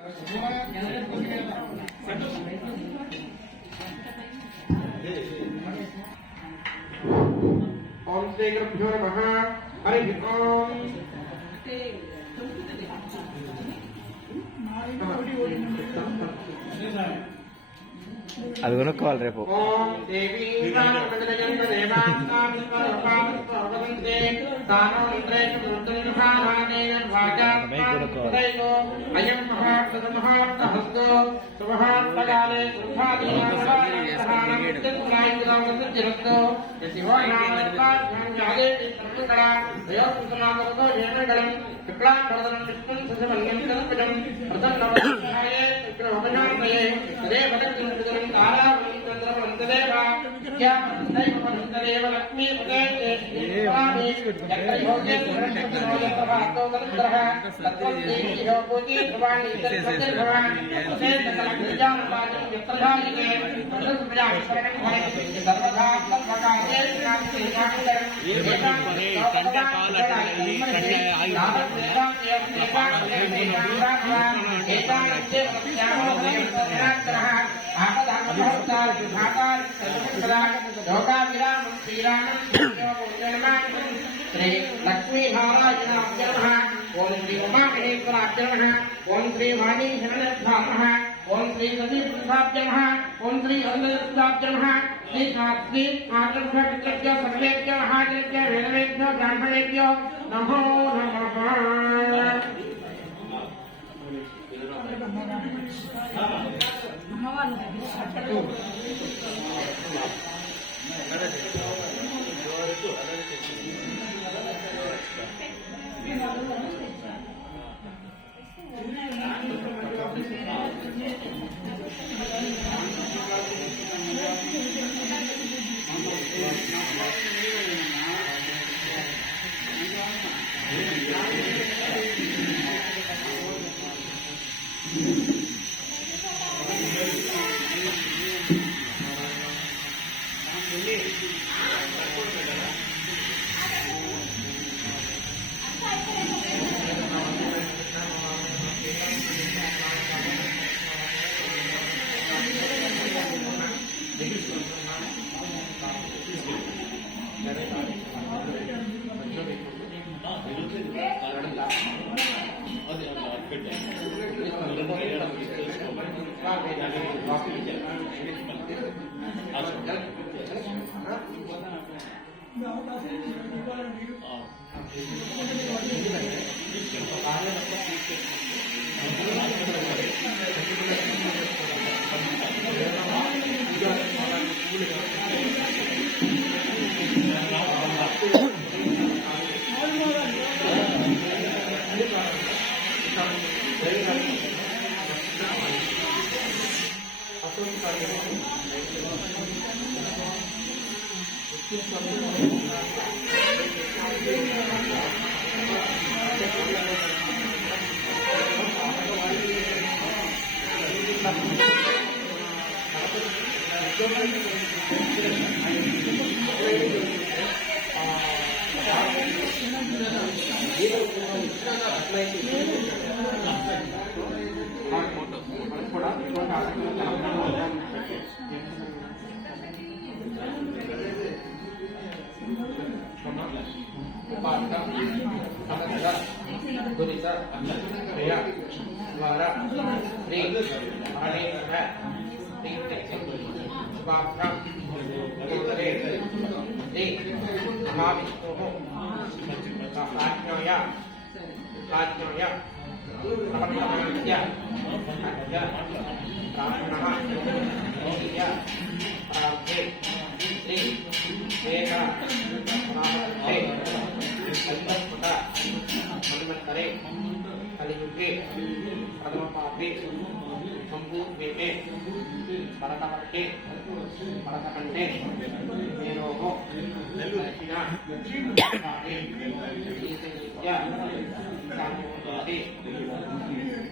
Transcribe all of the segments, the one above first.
ओम श्री गुरुभ्यो नमः। हरि ओम। అది కొనుక్కోవాలి రేపు. श्री लक्ष्मी नारायणाभ्य नमः। ओम श्री उमामहेश्वराभ्य नमः। ओम श्री वाणी शरणभ्यामः। ओम श्री सतीभ्याभ्य नमः। ओम श्री अरुणभ्याभ्य नमः। श्री शास्त्री मातृभ्यो सर्वेभ्यो महाजनेभ्यो वेदवेभ्यो ब्राह्मणेभ्यो नमो नमः।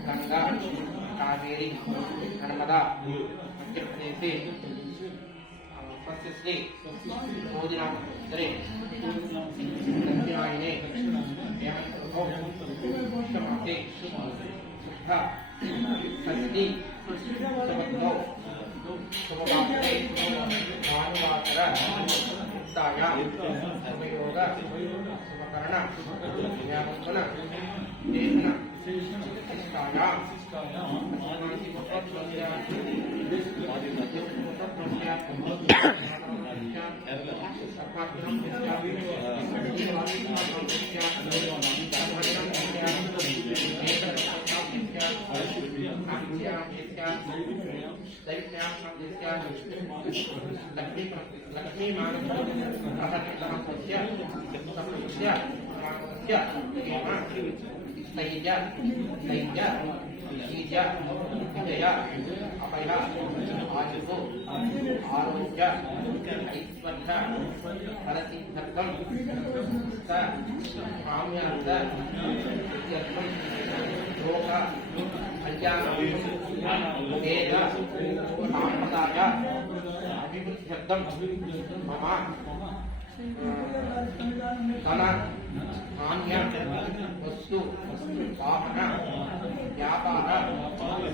गंगा कावेरी नर्मदा मध्य प्रदेश स्वस्ति मोदिनाथरे दक्षिणायने शुद्ध षष्ठी सबंधो समवाप्ते भानुवासर उत्ताया समयोग समकरण व्यापन देशना शिष्टाया अस्माकि पुत्रस्य लक्ष्मी अभय आयुः आरोग्य ऐश्वर्य फलसिद्धर्थं काम्यार्थ लोक कल्याण वेद साम्प्रदाय अभिवृद्ध्यर्थं मम धन धान्य वस्तु वाहन व्यापार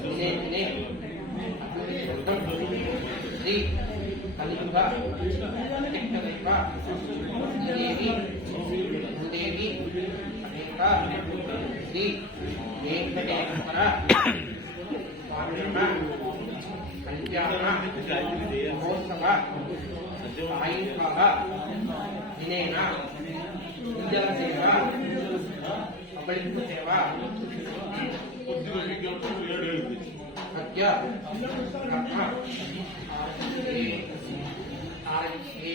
दिने दिने श्री कलियुग तिक्तदैव देवी भूदेवी अनेक श्री वेंकटेश्वर स्वामिनः कल्याण महोत्सव सायंकाल दिनेन उज्जल सेवा अबलिंब सेवा सत्य कर्म आरक्षे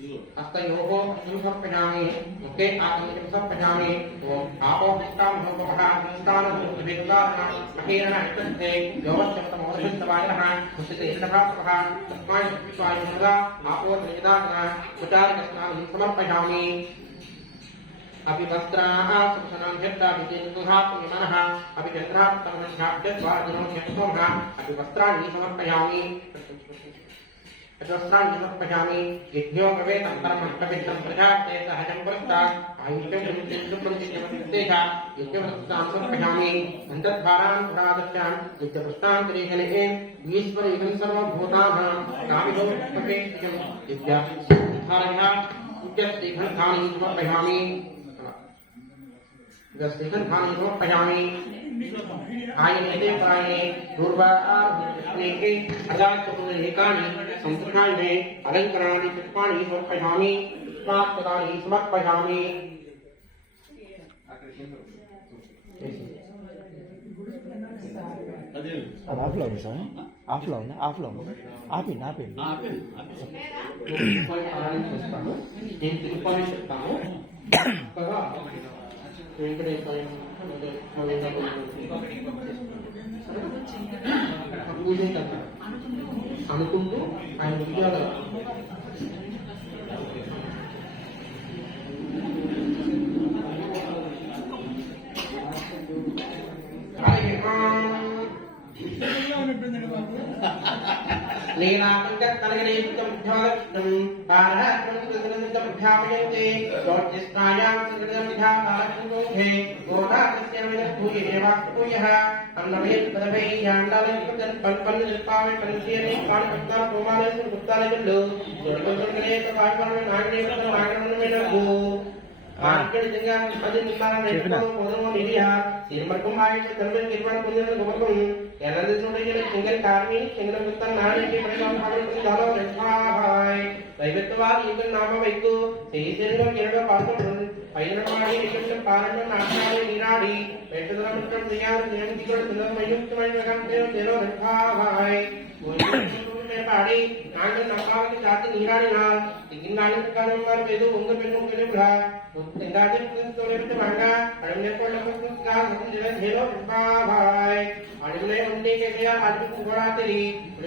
हस्तयोः समर्पयामि मुखे आत्मनिं समर्पयामि ओम आपो विष्टां भगवः स्थानभूतविद्वानां अहेरण इत्युक्ते योगश्चमतमोदभिस्तवायः कुसिते इन्द्रभासः तस्मै विश्वाय सदा आपो निदानः उचारकस्नानं समर्पयामि अभिवस्त्राः सुखनं यत्ता विजेतुहात्मनः अभिचन्द्रात्मनः यत्त्वमः अभिवस्त्राणि समर्पयामि वस्त्राणि समर्पयामि यज्ञो भवेत् अन्तरमष्टविद्धं प्रजाते सहजं पुरस्तात् आयुष्यं प्रतिष्ठितः यज्ञवस्त्रां समर्पयामि अन्तर्धारान् पुरादश्चान् यज्ञपुष्टान्तरेशने ईश्वरेकं सर्वभूतानां कामितो प्रवेश्यं यज्ञधारयः उच्चस्तेघनधानि समर्पयामि दस्तेघनधानि समर्पयामि आयने प्राणे पूर्वार्धे अजातपुरेकानि संस्कृतानि अलंकराणि पुष्पाणि समर्पयामि पुष्पात्पदानि समर्पयामि अब ऑफलाइन है ऑफलाइन ऑफलाइन आप ही అనుకుంటూ ఆయన విజయాలు लीलापङ्कतनगणेशं पारहं ध्यापयन्ते ज्योतिष्ठायां संगृह्य गोदास्य भूये देवापूयः अन्नमेत पदभैयाण्डालयं पल्पल्लिपावे परिचयने काणपत्ता कोमालयं गुप्तालयं जोडगणेश पायपरमे नागदेवतनागरमनेनगो आर्कड़ जंगा अजन निमारण रेटो पोदनो निरिया सिरमरकुमाय सर्वे निर्माण पुण्य गोपकम एनंद सोडे सिंगल कार्मी सिंगल गुप्तन नारी के परिणाम भावे को दालो रेखाय दैवत्वाद युगन नाम वैको सेहि शरीर केरग पातो पैरमाणी विकल्प पारण नाशाय निराडी वेटदरमत्रम दियार नियम दिगल सुलमयुक्त मयगम देव रेखाय में पाड़ी नांग नपाल की जाति निराड़ी ना लेकिन नांग का नंबर पे दो उंगर पे नो के बुला तेंगाजे कुछ तोले पे मांगा अड़ने को लग कुछ का हम जगह हेलो भाई अड़ने उन्हें के गया आज भी बड़ा तेरी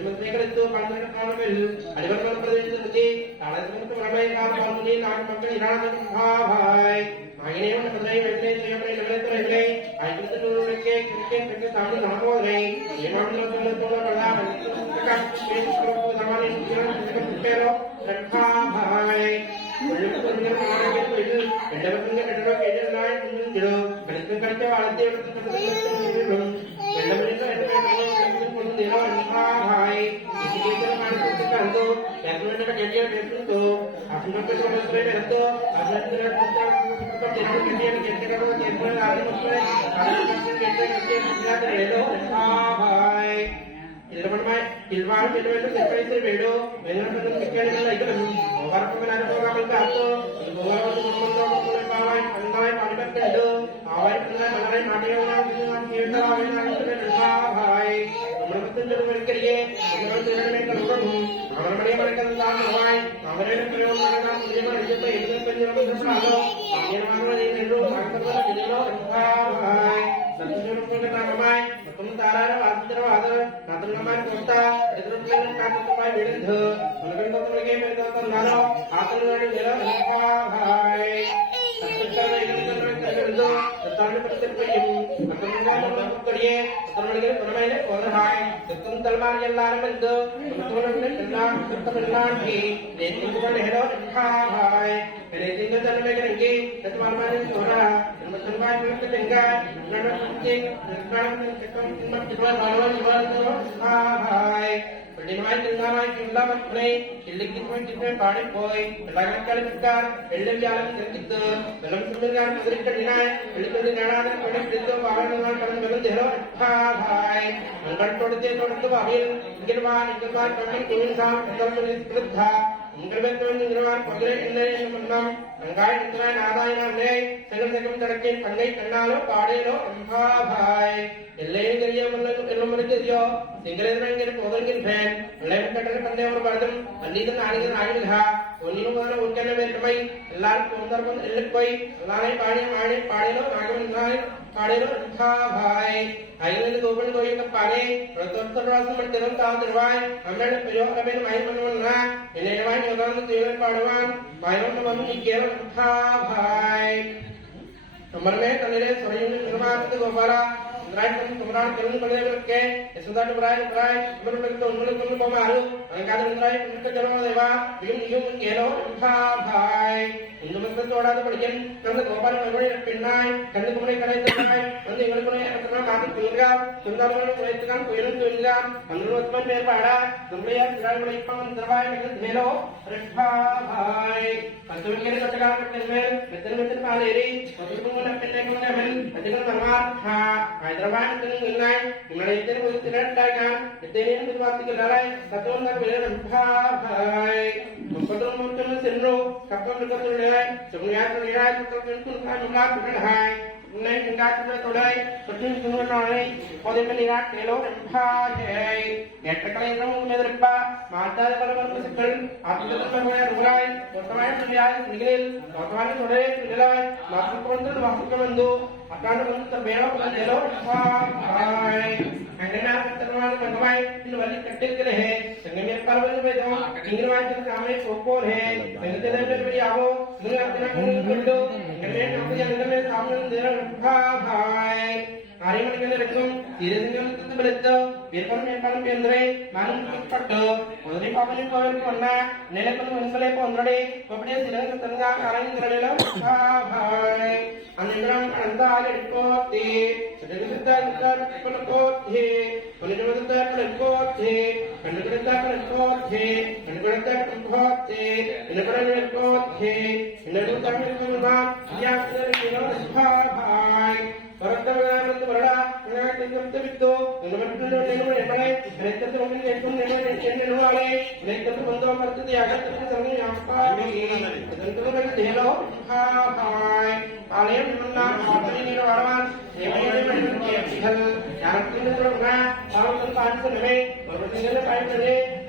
मंत्री कर तो 15 कौन पे अड़वर प्रदेश से मुझे ताला से तो बड़ा का पामुनी नांग मक्के निराड़ा भाई Ayene on kadai wente seyapne nagaletra hele ayutu nurke krikke tamil namorai yemamno tulla kala ka space pro zamane jiran pero rakha bhai ullu kunna maarage koidu endakunna kadalo kedu nai kunnu jiru kadukku kadte valate kadukku endakunna kadte kunnu dilo rakha bhai isliye to maarage kandu yakunna kadje to apna ko samsre to apna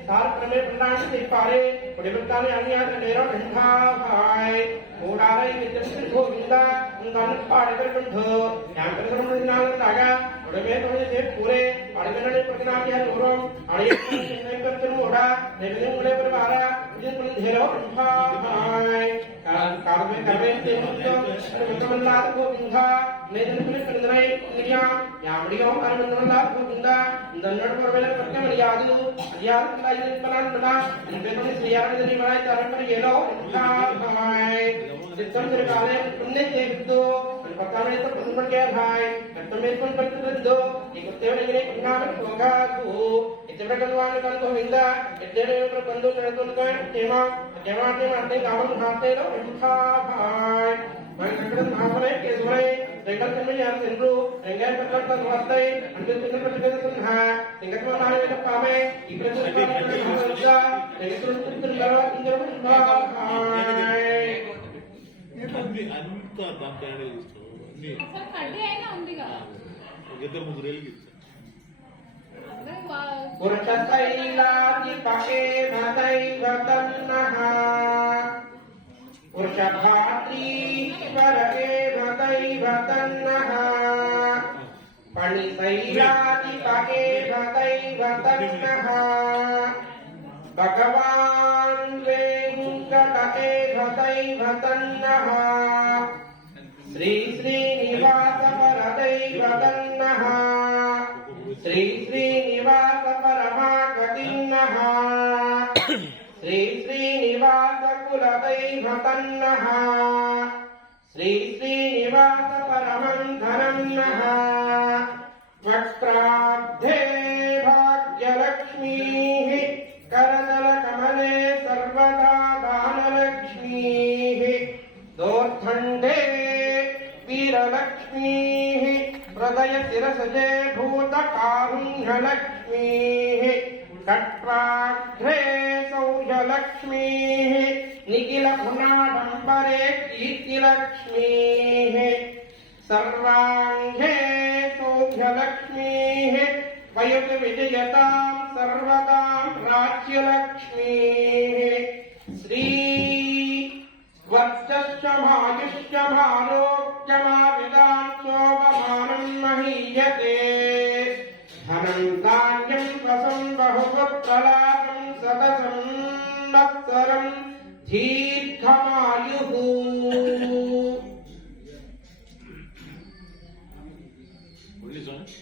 सारक्रमे प्रणाम से पारे पड़िबताने अन्यात narrow ठंडा भाई ओडारे मित्र गोविंदा उनका पाड़े कर कंठो यहाँ पर समझ नाल तागा पड़िबे तो ये पूरे पड़िबे ने प्रणाम किया जोरों आड़े नहीं करते ओडा नेबे मुले पर बारा ये पुल धेरो ठंडा भाई कारबे कारबे ते मुक्त मल्लाह गोविंदा नेदन पुल कंदराई निया यामड़ियों अरमंदलाह गोविंदा दन्नड़ पर वेले पत्ते मर्यादु अदियार लाई पलान बना इनपे तो सियार ने नहीं बनाए तरह पर ये लो भाई जितम तेरे काले तुमने देख दो पता नहीं तो पसंद पड़ गया भाई तो मेरे को पता दो एक तेरे ने इतना में होगा तू इतने कलवान कल तो हिंदा इतने ऊपर बंदो चढ़ तो उनका टेमा टेमा के मारते कावल उठाते लो भाई मैं सकते महावरे के दोरे रेगल में यार सिंधु रेंगे पकड़ तक वास्ते अंदर कितने पर कितने तुम है सिंगत में नारे में पावे इधर से पावे जा रेंगे तुम लगा इंद्र में भाई ये तो अंता दांताने इस्तो नी అసలు కడ్డీ అయినా ఉందిగా ఇద్దరు ముగ్గురేళ్ళు గిచ్చా पुरुषशैलादि पके भदै भतन्नः पुरुषभात्री परके भदै भतन्नः पणिशैलादि पके भदै भतन्नः भगवान् वेङ्कटके भदै भतन्नः श्री श्रीनिवास वरदै भतन्नः श्री श्रीनिवास परमागतिन्नः श्री श्रीनिवास कुलदैवतन्नः श्री श्रीनिवास परमं धनन्नः वक्त्राब्धे भाग्यलक्ष्मीः करतलकमले सर्वदा दानलक्ष्मीः दोर्धण्डे वीरलक्ष्मीः हृदय शिरसजे भूतकारुण्यलक्ष्मीः कट्राग्रे सौर्यलक्ष्मीः निखिलगुणाडम्बरे कीर्तिलक्ष्मीः सर्वाङ्गे सौर्यलक्ष्मीः वयुतविजयतां सर्वदां राज्यलक्ष्मीः श्री वर्चस्वमायुष्यमारोग्यमाविदां शोभमानं महीयते धनं धान्यं वसं बहुपुत्रलाभं सतसंवत्सरं दीर्घमायुः ఒళ్ళి స్వామి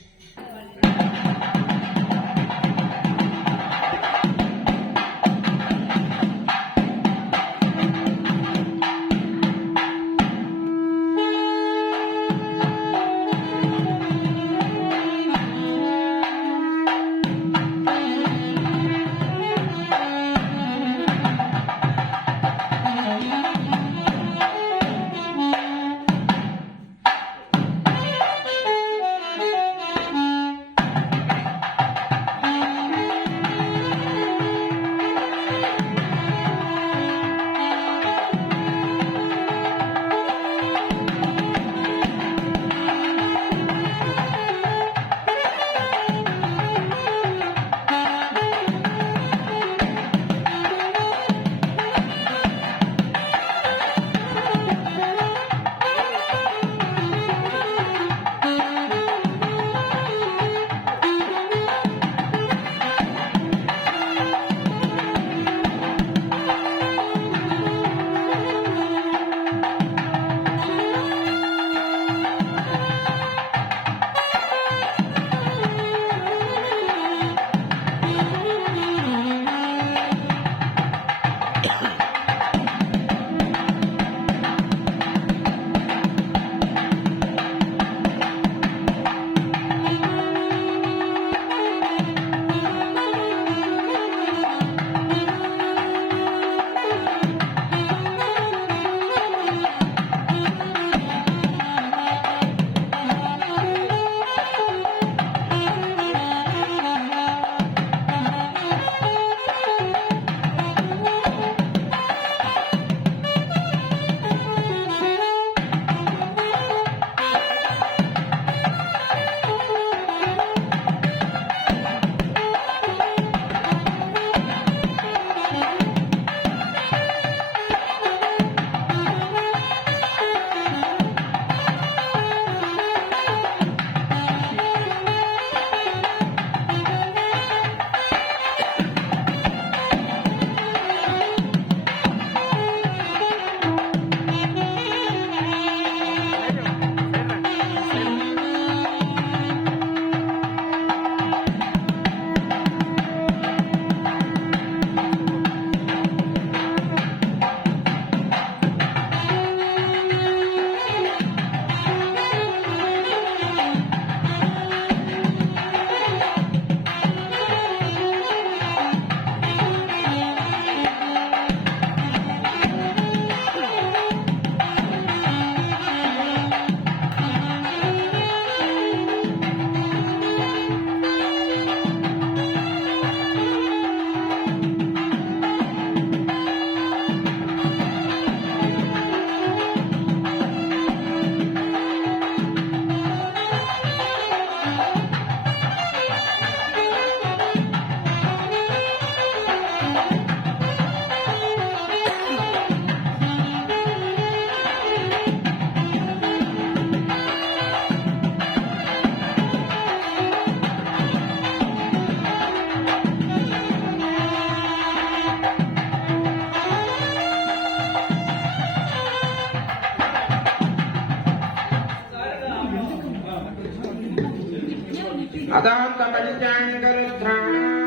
अदांत पंचांगरुद्राणाम्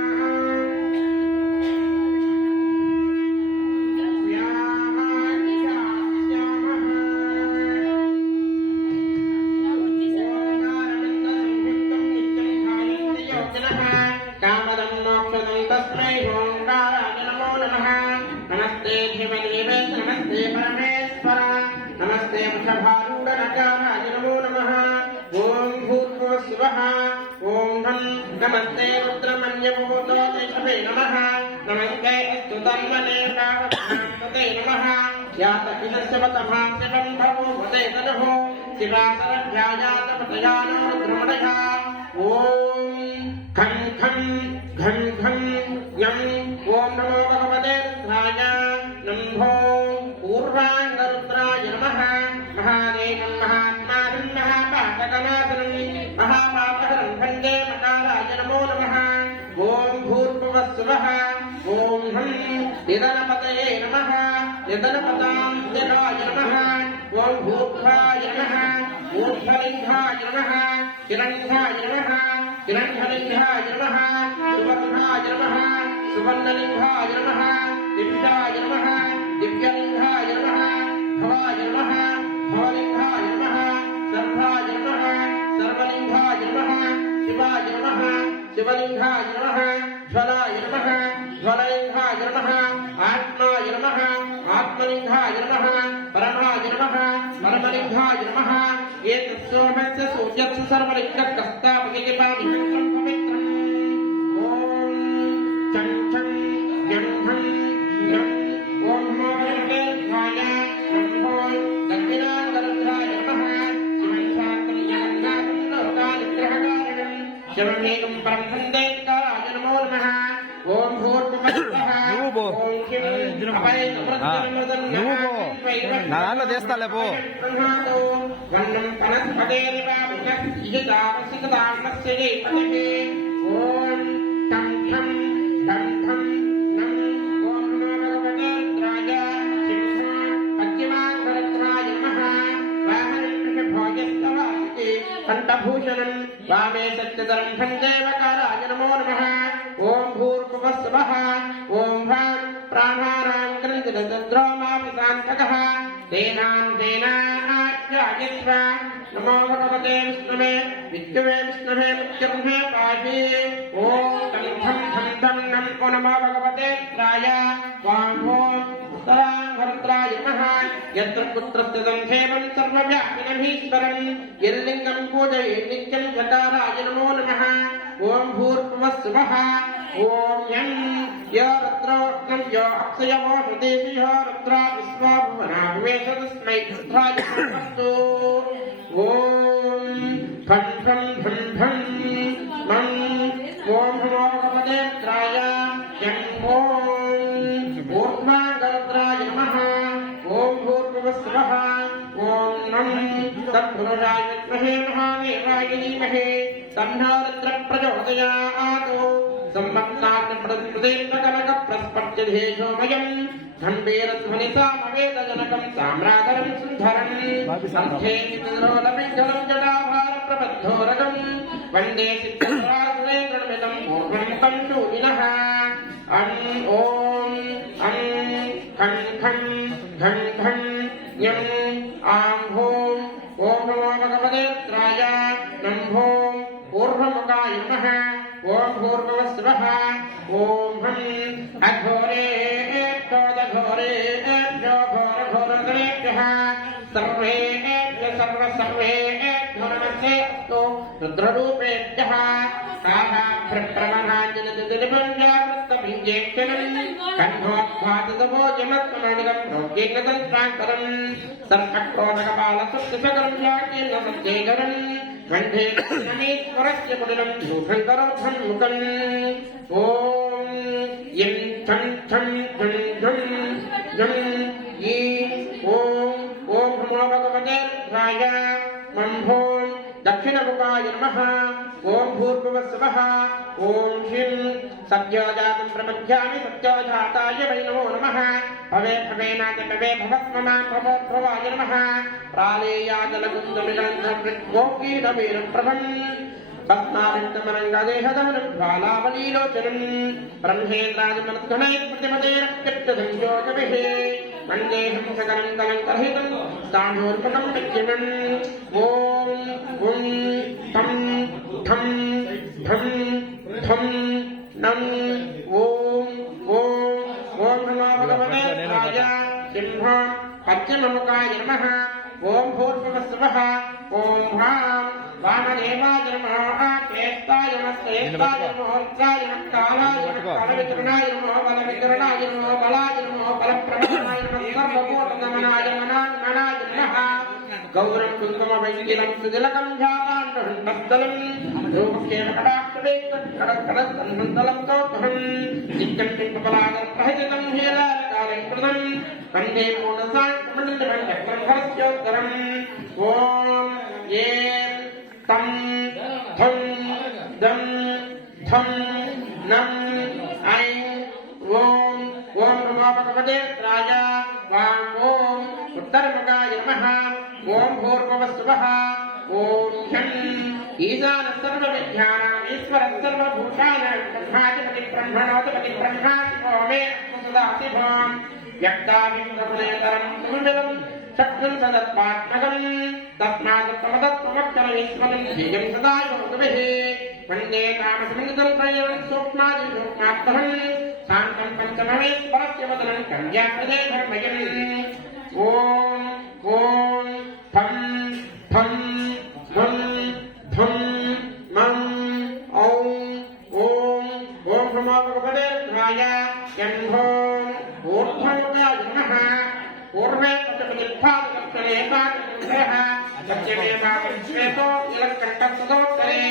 नमस्ते रुद्रमन्यभूतो देशवे नमः नमस्ते अस्तु तन्मने प्राणपते नमः यात इदस्य वतमः शिवं भवो वदे तनुः शिवासरभ्याजातपतयानो रुद्रमणयः ॐ खं खं घं घं यं ॐ नमो भगवते रुद्राय नमो पूर्वाङ्गरुद्राय नमः महादेवं महात्मानं महापातकनाशनं महापापहरं वन्दे मकाराय नमो नमः ॐ भूर्भुवस्सुवः ॐ हं निधनपतये नमः निधनपतां देवाय नमः ॐ भूर्भाय नमः ऊर्ध्वलिङ्गाय नमः हिरण्यलिङ्गाय नमः हिरण्यलिङ्गाय नमः सुवर्णाय नमः सुवर्णलिङ्गाय नमः दिव्याय नमः दिव्यलिङ्गाय नमः भवाय नमः भवलिङ्गाय नमः सर्वाय नमः सर्वलिङ्गाय नमः शिवाय नमः शिवलिङ्गाय नमः ज्वलाय नमः ज्वललिङ्गाय नमः आत्माय नमः आत्मलिङ्गाय नमः परमाय नमः परमलिङ्गाय नमः एतत् सोमस्य सूर्यस्य सर्वलिङ्गकस्तापतिपादिशङ्करं पवित्रम् ॐ चं चं यं हं यं ॐ नमो भगवते नमो दक्षिणाङ्गरुद्राय नमः शिवशास्त्रं लोकानुग्रहकारणं शिवमेकं परं वन्देत्काराय नमो नमः ॐ भूर्भुवस्सुवः ॐ किं నా దాంట్లో తీస్తాలే పో वन्नं वनस्पतेरिवावृतस्य ॐ तं ठं तं ठं नं ॐ नमो भगवते रुद्राय पद्यमाङ्गरुद्राय नमः वाहनं भोजस्तवासिते कण्ठभूषणं वामे सत्यधरं भञ्जेवकाराय नमो नमः ॐ भूर्भुवस्सुवः ॐ भां प्राणानां ग्रन्थिरद्रोमापि शान्तकः तेनाञ्जयस्व नमो भगवते विष्णवे विष्णवे विष्णवे मुख्यब्रह्मे पाहि ॐ तं ठं ठं ठं नं ओ नमो भगवते रुद्राय वां भों उत्तराङ्गरुद्राय नमः यत्र पुत्रस्य संक्षेमं सर्वव्यापिनमीश्वरं यल्लिङ्गं पूजये नित्यं जटाराय नमो नमः ॐ भूर्भुवस्सुवः ॐ यं य रुद्रोक्तं य अक्षयवो हृदेशयो रुद्रा विश्वा भुवनाभिवेश तस्मै रुद्राय नमस्तु ॐ ठं ठं ठं ठं मं ॐ नमो भगवते रुद्राय यं ॐ ऊर्ध्वाङ्गरुद्राय नमः ॐ भूर्भुवस्सुवः ॐ नं तत्पुरुषाय विद्महे महादेवाय धीमहि तन्नो रुद्रः प्रचोदयात् संवत्सारप्रदेशकनकप्रस्पर्शेषोमयम् गम्भीरध्वनिसामवेदजनकं साम्राधरं सुन्दरं सन्ध्येतिरोलपिञ्जलं जटाभारप्रबद्धोरगम् वन्दे सिद्धराजनेन्द्रमिदं पूर्वमुखं शूलिनः ॐ खं खं घं घं यं आं भूं ॐ नमो भगवते रुद्राय नं भूं पूर्वमुखाय नमः ॐ भूर्भुवस्सुवः ॐ हं अघोरेभ्यो दघोरेभ्यो घोरघोरघोरेभ्यः सर्वेभ्यो सर्वेभ्यो नमस्ते अस्तु रुद्ररूपेभ्यः साहाभ्रप्रमहाजनदिदिभञ्जावृत्तभिञ्जेक्षणं कण्ठोद्घातितभोजमत्मणिगं रोग्येकतन्त्रान्तरं सर्पक्रोधकपालसुप्तसकलं याकेन सत्येकरं गन्धे नमेश्वरस्य कुटिलं धूभङ्करोद्धन्मुखम् ॐ यं ठं ठं ठं ठं यं ई ॐ नमो भगवते रुद्राय मं भों दक्षिणमुखाय नमः ॐ भूर्भुवस्सुवः ॐ ह्रीं सद्योजातं प्रपद्यामि सद्योजाताय वै नमो नमः भवे भवेनाथ भवे भवस्ममां भवोद्भवाय नमः प्रालेयाजलगुन्दमिलन्धृद्गोकीलवीरप्रभम् पद्माविष्टमनङ्गदेहदमनं ज्वालावलीलोचनं ब्रह्मेन्द्रादिमनद्घनैर्प्रतिपदेरप्यर्थसंयोगभिः वन्देहं सकलं कलङ्करहितं स्थाणोर्पणं विद्यमन् ॐ गुं तं ठं ढं ढं नं ॐ नमो भगवते राज सिंह पद्ममुखाय नमः ॐ भूर्भुवस्सुवः ॐ ह्रां वामदेवाय नमः श्रेष्ठाय नमः श्रेष्ठाय नमः उत्साय नमः कालाय नमः कालविकरणाय नमः बलविकरणाय नमः बलाय नमः बलप्रमथनाय नमः सर्वभूतगमनाय मनाय नमः गौरं कुङ्कुमवैकिलं सुतिलकं झापाण्डहन्तलं रूपकेन कटाक्षवेत्तत्करत्करत्तन्मन्तलं तोऽहं नित्यं पिङ्गपलादप्रहितं हीलालकालङ्कृतं वन्दे पूर्णसाङ्कमण्डलमण्डलहरस्योत्तरम् ॐ ये तं धं दं धं नं ऐं ॐ नमो भगवते राज वां ॐ उत्तरमुखाय नमः ॐ भूर्भुवस्सुवः ॐ शं ईशानः सर्वविद्यानाम् ईश्वरः सर्वभूतानां ब्रह्माधिपतिः ब्रह्मणोऽधिपतिः ब्रह्मा शिवो मे सदाशिवं व्यक्ताविन्द्रफलेतरं सुमिलं शक्तिं सदत्मात्मकं तस्मादत्तमदत्तमक्षरमीश्वरं बीजं सदा योगभिः वन्दे कामसंगतं प्रयणं सूक्ष्मादिसूक्ष्मात्महं शान्तं पञ्चमहेश्वरस्य वदनं कन्याप्रदेशमयम् ॐ ठं ठं मं धं मं ॐ नमो भगवते राज यन्भो ऊर्ध्वमुखाय नमः पूर्वे प्रतिपदित्थादक्षिणेकादक्षिणः पश्चिमेकादक्षिणेतो इलकण्ठस्तोत्तरे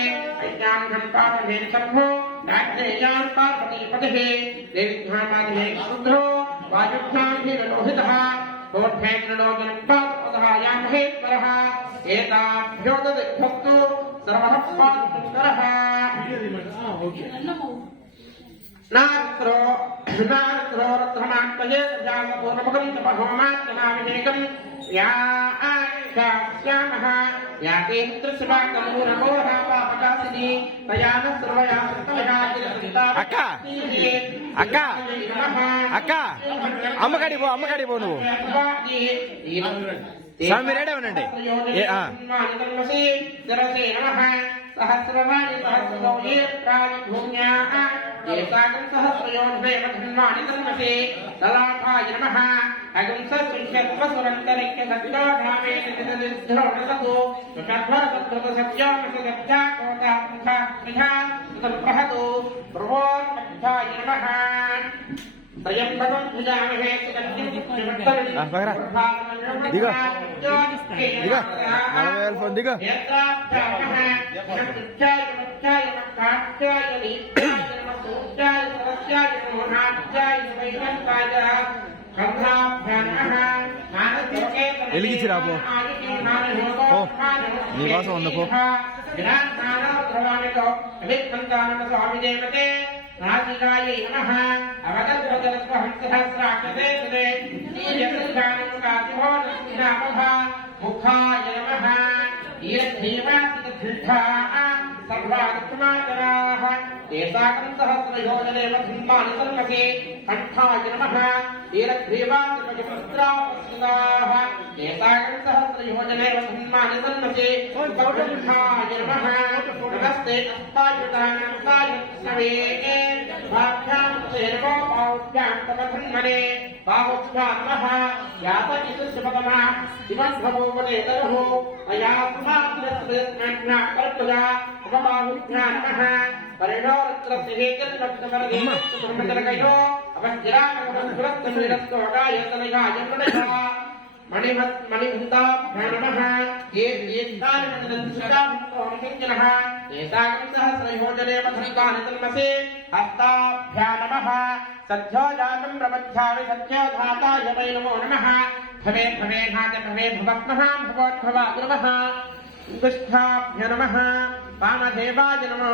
ऐज्ञानघण्टामहे सर्वो नाग्नेयान् पार्वतीपतिः देविध्यामादिहे शुद्धो वायुभ्यां कोठे कृणोजनपादपदहायामहेश्वरः एताभ्यो ददिभक्तु सर्वः पादशङ्करः नारत्रो रत्नमात्मये जातपूर्णमुखं तपहोमात्मनाभिषेकं या आख्यास्यामः या ते मित्रस्वाकमूलमोहापापकासिनी तया न सर्वया అక్క అమ్మకాడి పో నువ్వు స్వామి రెడీ అవునండి सहस्रवाणी सहस्रगौये प्राणिभूम्याः एताकं सहस्रयोर्भेमधन्वानि तन्मसे तलाठाय नमः अगुंसस्विष्यत्वसुरन्तरिक्यसत्योढामे निधिर्धरोणसतो सुषध्वरसत्कृतसत्योमसदभ्याकोतात्मथा प्रभोर्मध्याय नमः त्र्यम्बकं भुजामहे దిగ 40,000 ఫోన్ దిగ వెలిగించి రాబో నీకోసం ఉంది పో नासिकायै नमः अवगतवदनस्वहंसहस्राक्षते तदे नीयसुधानमुखातिमोदस्मिनामः मुखाय नमः ईरद्धीवासितधृष्ठाः सर्वागतमातराः एताकं सहस्रयोजनेव धन्वानि सन्मसे कण्ठाय नमः ईरद्धीवासितपतिपुत्रापस्थिताः एताकं सहस्रयोजनेव धन्वानि सन्मसे कण्ठाय नमः नमस्ते अस्तायुतानन्ताय सवेगे भाभ्यां सेवो बाहुभ्यां तमधन्मने बाहुभ्यां नमः यात इतुष्यपदमा शिवद्भवोपदेतरुः अयात्मात्रस्मृत्मज्ञा कल्पया उपबाहुभ्यां नमः परिणोरत्रस्येकल्पक्षपरदेशो अवस्थिरामगमस्फुरस्तमिरस्तोगायतनिगाय प्रणयः मणिभूताभ्यां नमः ये येत्तानिमनदंशकाभूतोऽहंसिञ्जनः एताकं सहस्रयोजने मधुकानि तन्मसे हस्ताभ्यां नमः सद्योजातं प्रबध्यामि सत्योधाताय वै नमो नमः भवे भवेधात भवे भवत्मः भवोद्भवाय नमः दुष्टाभ्य नमः वामदेवाय नमः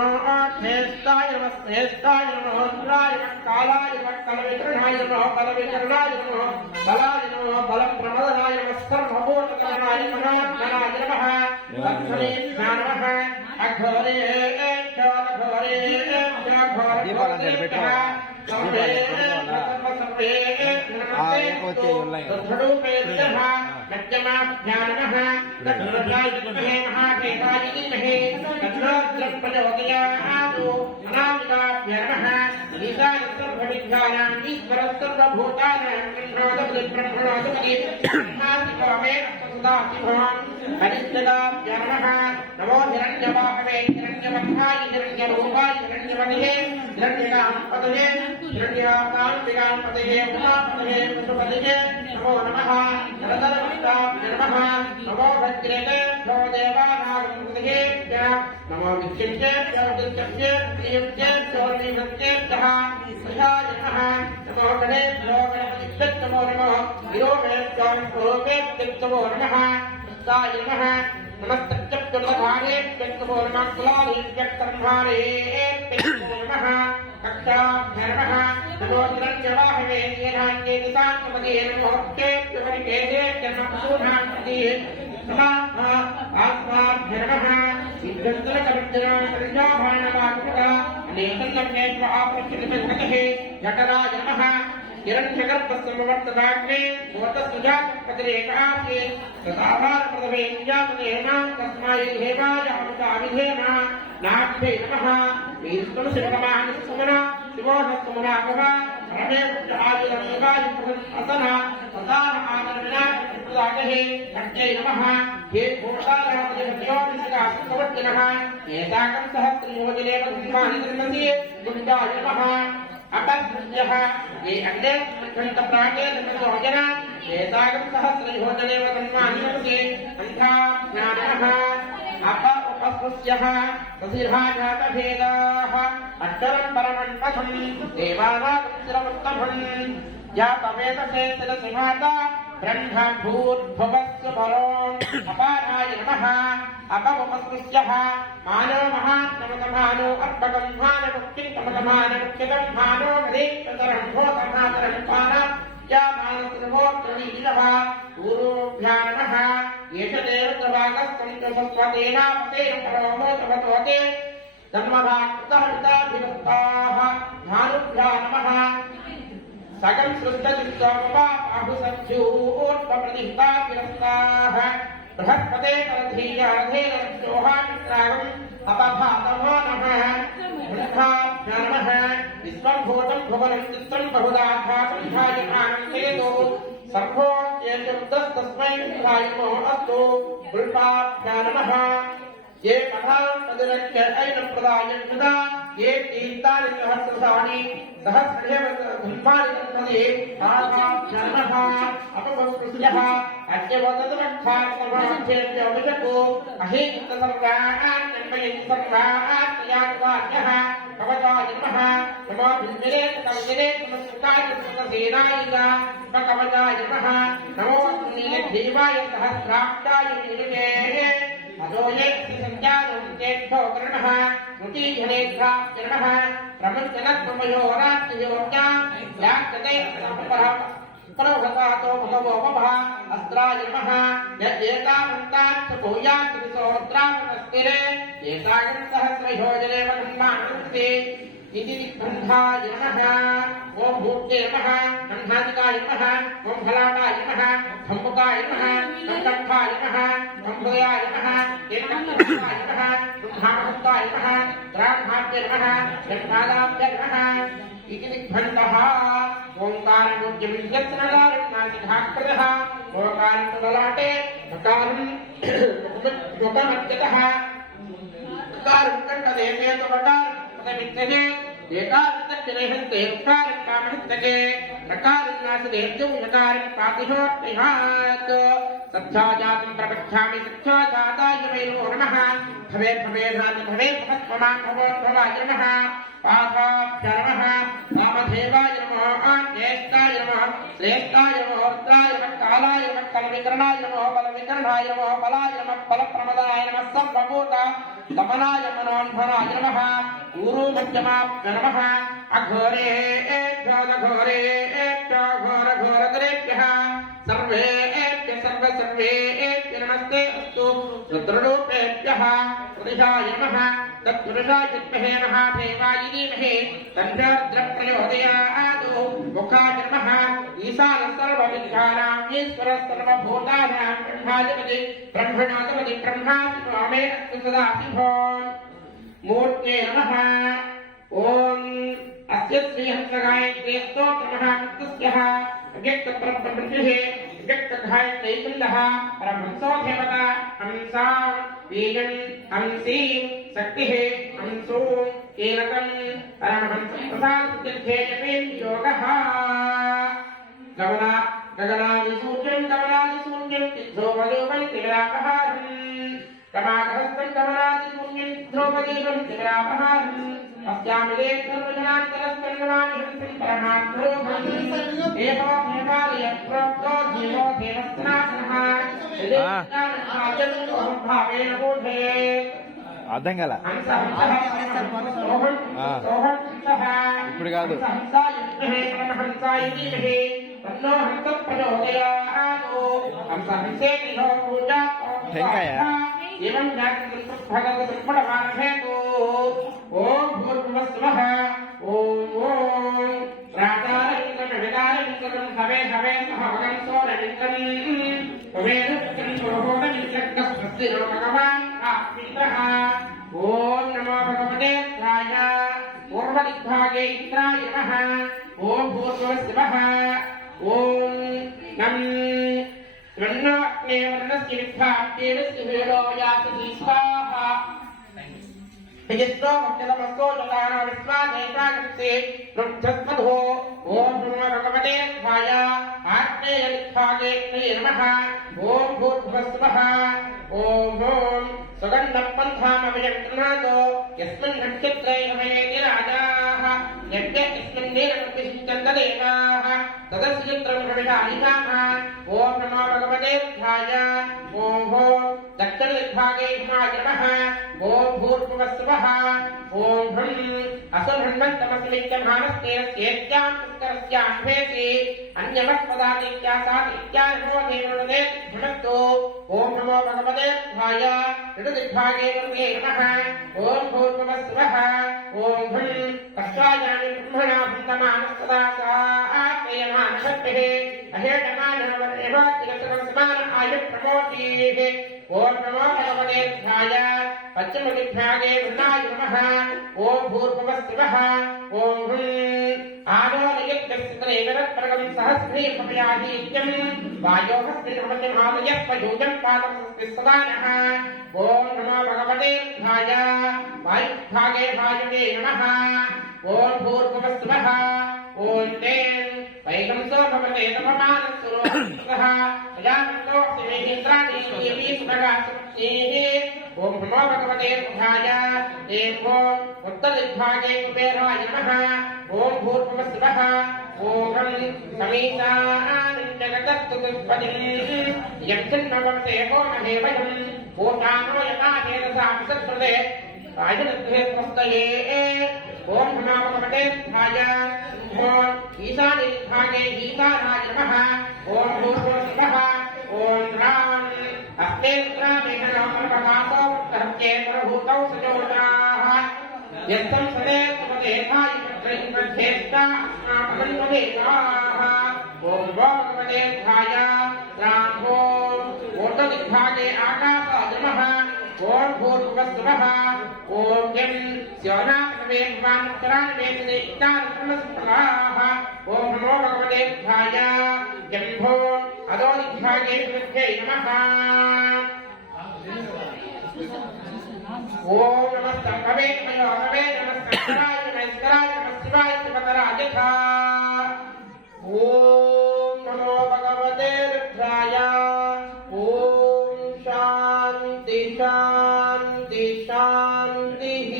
श्रेष्ठाय नमः श्रेष्ठाय नमः रुद्राय नमः कालाय नमः कलविकरणाय नमः बलविकरणाय नमः बलाय नमः बलप्रमदनाय नमः सर्वभूतकरणाय नमः धनाय नमः लक्ष्मीभ्यां नमः नमो हिरण्यवाहवे हिरण्यवन्धाय हिरण्यरूपाय हिरण्यवनिहे हिरण्यकामपतये हिरण्यकान्तिकामपतये उमापतये पशुपतये नमो नमः नरदरवृत्ताभ्य नमः नमो भद्रेते भो देवानागमपतये नमो विद्युच्चेभ्यो विद्युच्चेभ्यो प्रियच्चेभ्यो निवृत्तेभ्यः प्रजाय नमः नमो गणेभ्यो गणपतिभ्यो नमो नमः विरोमेभ्यो विरोमेभ्यो नमः प्रजाय नमः नमस्तच्चक्रधारे चक्रमो नमः कुलाले चक्रधारे नमः कक्षाभ्य नमः नमो हिरण्यवाहवे हिरण्ये निशान्तपदे नमो चेत्यवनिकेते चक्रमसूर्णान्पदे नमः आत्माभ्य नमः विद्युत्तरकर्जनाकर्जाभाणवाकुटः अनेकल्लम्नेत्व आपृच्छितपतिः जठराय नमः हिरण्यगर्भसमवर्तदाग्ने भूतसुजातपतिरेकार्ये तदाभारप्रदवे निजातदेहनां तस्मै हेमाय अमृताभिधेम नाभ्ये नमः वीष्णुशिवनमानसुमना शिवोहसुमनागवा रमेश आयुरमेवाय असना सदान आनर्विना प्रदागहे कट्यै नमः हे भूषारामदेवयोनिसगासुकवर्तिनः एताकं सहस्रयोजने वधुमानि निर्मन्ये गुण्डाय नमः अपद्यः ये अग्ने प्राणे निर्मोजना एताकं सहस्रयोजने वधुमानि अन्धाभ्यानः अप उपस्पृश्यः रसिर्भाजातभेदाः अक्षरं परमं पथं देवानागं जातवेदसे तिलसिंहाता ब्रह्मभूर्भुवस्य परोम् अपाराय नमः अपवपस्पृश्यः मानो महात्मतमानो अर्पकं मानमुख्यतमतमानमुख्यतं मानो गदेशतरं भोतमातरं पान या मानसर्वोत्तरीलः पूर्वोभ्या नमः एष देववागस्तन्तसस्वतेनापतेन परोमोतवतोते धर्मभाक्तहृताभिवक्ताः भानुभ्या नमः सकं सृष्टचित्तमवाहुसभ्योत्पप्रतिष्ठाभिरस्ताः बृहस्पते परधीयाधेनोहामित्रागम् अपभातमो नमः वृद्धाभ्य नमः विश्वभूतं भुवनं चित्रं बहुदाघातं ध्यायमानं चेतो सर्वोच्चेतस्तस्मै ध्यायमो अस्तु वृद्धाभ्य नमः ये पठां पदरक्ष ऐनप्रदायन्मुदा ये तीर्थानि सहस्रसानि सहस्रेव धर्माणि तन्मदे तासाभ्य नमः अपवस्पृश्यः अद्यवदतमक्षात्मवाञ्छेभ्यो विशको अहेतसर्वान्यन्मयेति सर्वान्ययात्वान्यः कवचाय नमः नमो भिन्दिरे कवचिरे नमस्कृताय नमस्कृतसेनायिका कवचाय नमः नमो नीलधीवाय सहस्राक्षाय नीलिके अदोये संज्ञानोच्चेभ्यो कर्णः श्रुतिजनेभ्याभ्य नमः प्रमुञ्चनत्वमयोरात्मयोज्ञा याच्यते परोहतातो भगवो वभः अस्त्राय नमः यद्येतावन्ताच्च भूयात्रिसोत्रामनस्तिरे एतागं सहस्रयोजने वधन्मानस्ति इति दिग्बन्धाय नमः ॐ भूत्ये नमः गन्धादिकाय नमः ॐ फलाटाय नमः धम्मुकाय नमः कंठाय नमः कंभयाय नमः एकंठाय नमः ब्रह्मामहत्ताय नमः ब्राह्माभ्य नमः जन्मादाभ्य नमः इति दिग्बन्धः ओंकारमूर्तिं यत्नलारुणासिधाकृतः ओंकारमुललाटे भकारं मुखमत्यतः भकारं कण्ठदेशे तवकारं पदमित्यजे एकान्तजनेहन्ते उकारं कामहन्तजे प्रकारन्नासदेव्यौ यकारं पातिहोत्तिहात् सत्याजातं प्रपच्छामि सत्याजाताय मे नमो नमः भवे भवेधानि भवे भवत्वमां भवोद्भवाय नमः पाठाभ्य नमः रामदेवाय नमः ज्येष्ठाय नमः श्रेष्ठाय नमः रुद्राय नमः कालाय नमः कलविकरणाय नमः बलविकरणाय नमः बलाय नमः बलप्रमदाय नमः सर्वभूत दमनाय मनोन्भराय नमः गुरुमध्यमाभ्य नमः अघोरेभ्यो घोरेभ्यो घोरघोरतरेभ्यः सर्वेभ्य सर्वेभ्य नमस्ते अस्तु रुद्ररूपेभ्यः पुरुषाय नमः तत्पुरुषाय विद्महे महादेवाय धीमहि तन्नो रुद्रप्रचोदयात् मुखाय नमः ईशानः सर्वविद्यानाम् ईश्वरः सर्वभूतानां ब्रह्माधिपति ब्रह्मणाधिपति ब्रह्मासि मामे अस्तु सदाशिवम् मूर्ते नमः ओम अस्य श्री हंसगायत्री स्तोत्रमः तस्यः व्यक्तपरब्रह्मणः व्यक्तघायत्री कुन्दः परमहंसो देवता हंसां बीजं हंसीं शक्तिः हंसों कीलकं परमहंसं प्रसादसिद्धेयपेन योगः गगनादिसूर्यं सिद्धोपदोपं त्रिविरापहारम् कमाकहस्तं कमलादिसूर्यं सिद्धोपदीपं त्रिविरापहारम् अस्यामिले सर्वजनान्तरस्तं नमामि हंसं परमात्मरूपम् एको नेपालय प्रोक्तो जीवो देवस्नाथः भावेन बोधयेत् అర్థం కాల ఇప్పుడు కాదు టెంకాయ ఓం భూర్భువస్వః ఓం ఓం రాజాలింగం విదాలింగం హవే హవే సహవగం సోరలింగం వేదం సోహోదలింగస్య భగవాన్ ఆపితః ఓం నమో భగవతే రాయ పూర్వదిగ్భాగే ఇంద్రాయ నమః ఓం భూర్భువస్వః ఓం నం వర్ణస్య విద్భాగ్యేరస్య వేదో యాతి స్వాహా यज्ञो भक्तमस्तो जलाना विश्वादेकागते रुद्धस्मधो ओम नमो भगवते स्वाय आत्मेय लिखागे नमः ओम भूर्भुवस्वः ओम ओम सुगन्धं पन्थामवयन्नादो यस्मिन् नक्षत्रे नमयेति राजाः यज्ञ यस्मिन् नीलमतिश्चन्ददेवाः तदस्य चित्रं प्रविशालिकाः ओम नमो भगवते स्वाय ओम ओम दक्षिणदिग्भागे हिमाय नमः ओम भूर्भुवस्वः ओम ह्रं असुरहन्मन्तमस्मित्यमानस्तेरस्येत्यां पुष्करस्यान्वेति अन्यमस्पदादित्यासादित्यानुभवदेवनदे नमस्तु ओम नमो भगवते स्वाय ऋतुदिग्भागे वर्गे नमः ओम भूर्भुवस्वः ओम ह्रं कष्टायानि ब्रह्मणा भूतमानस्तदासायमानशक्तिः अहेटमानवर्यभातिरसरसमान आयुप्रमोतीः ओम नमो भगवते स्वाय पश्चिमदिग्भागे वृणाय नमः ओम भूर्भुवस्वः ओम ह्रं आदोनियत्यस्त्रेवरत्प्रगं सहस्रीपयादीत्यं वायोहस्तिर्भवतिमालयत्पयूजं पादमस्तिस्सदानः ओम नमो भगवते स्वाय वायुभागे वायुवे नमः ओम भूर्भुवस्वः ओम तेन वैकंसो भवते तपमानस्वरूपः अजानतो शिवेन्द्राणि देवी सुभगासुप्तीः ओम नमो भगवते स्वाय एको उत्तरदिग्भागे कुबेराय नमः ओम भूर्भुवस्वः ओम समीसानं जगतस्तुतिपतिं यक्षन्नवते कोणमेवयं भूतानो यथाचेतसांसत्कृते राजनद्वे स्वस्तये ओम नमो भगवते स्वाय ओम ईशानदिग्भागे ईशानाय नमः ओम भूर्भुवस्वः ओम राम अस्तेन्द्रामेण नामप्रकाशो वृत्तहत्येतरभूतौ सजोत्राः यत्तं सदेतपदेहाय पत्रैन्द्रज्येष्ठा अस्माकमन्वदेवाः ओम भगवते स्वाय रामो ओटदिग्भागे आकाशाय नमः ओम भूर्भुवस्वः ओम यं स्योनाक्रमेवान्तराणवेदने इत्यादिक्रमस्पदाः ओम नमो भगवते स्वाय यं भो अधोदिग्भागे विद्ये नमः ओम नमस्तंभवे नमोभवे नमस्कराय नमस्कराय नमस्शिवाय शिवतराजथा ओम नमो भगवते रुद्राय ओम शांति शांति शांतिः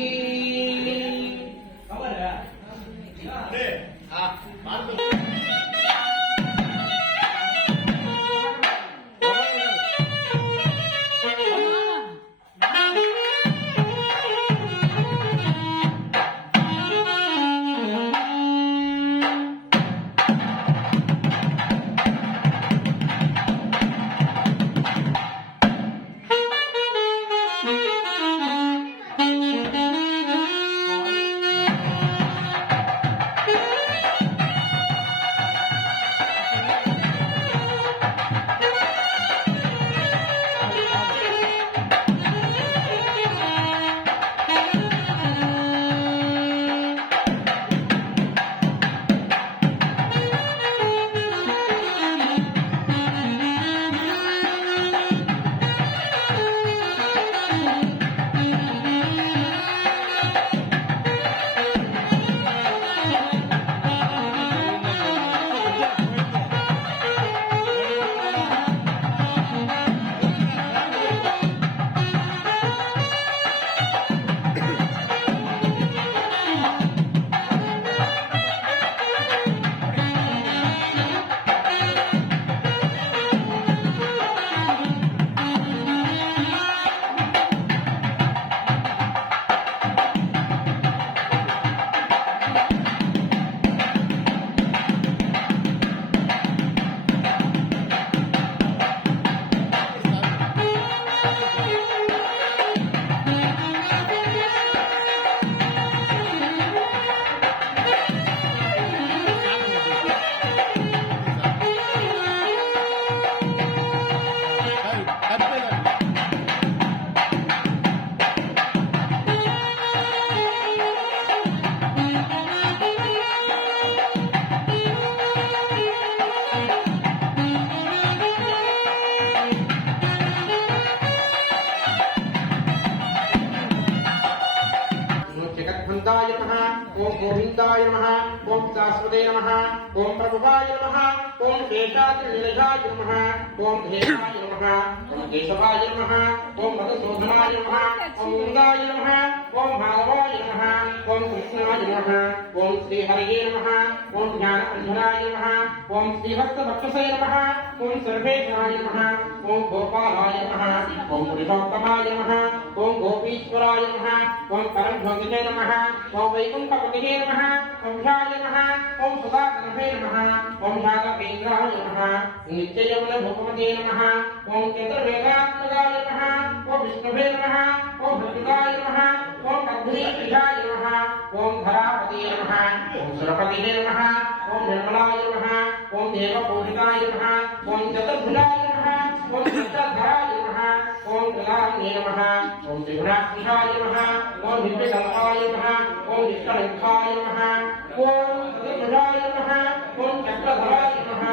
ओम गोविंदाय नमः ओम शाश्वते नमः ओम प्रभुवाय नमः ओम शेषाद्रिनिलयाय नमः ओम धेयाय नमः ओम केशवाय नमः ओम मधुसूदनाय नमः ओम गंगाय नमः ओम माधवाय नमः ओम कृष्णाय नमः ओम श्री हरये नमः ओम ज्ञानअंजनाय नमः ओम श्रीभक्तभक्तसे नमः ओम सर्वेशाय नमः ओम गोपालाय नमः ओम पुरुषोत्तमाय नमः ओम गोपीश्वराय नमः ओम परमभोगिने नमः ओम वैकुंठपतिने नमः ओम ध्याय नमः ओम सुधाकरणे नमः ओम यादवेन्द्राय नमः नित्ययमुनभूपमते नमः ओम चतुर्वेदात्मकाय नमः ओम विष्णुवे नमः ओम भक्तिकाय नमः ओम पद्मनीयाय नमः ओम धरापते नमः ओम सुरपतिने नमः ओम निर्मलाय नमः ओम देवपूजिताय नमः ओम चतुर्भुजाय नमः ओम चतुर्धराय नमः ओम गलाने नमः ओम त्रिगुणात्मिकाय नमः ओम नित्यकल्पाय नमः ओम निष्कलंकाय नमः ओम चतुर्भुजाय नमः ओम चक्रधराय नमः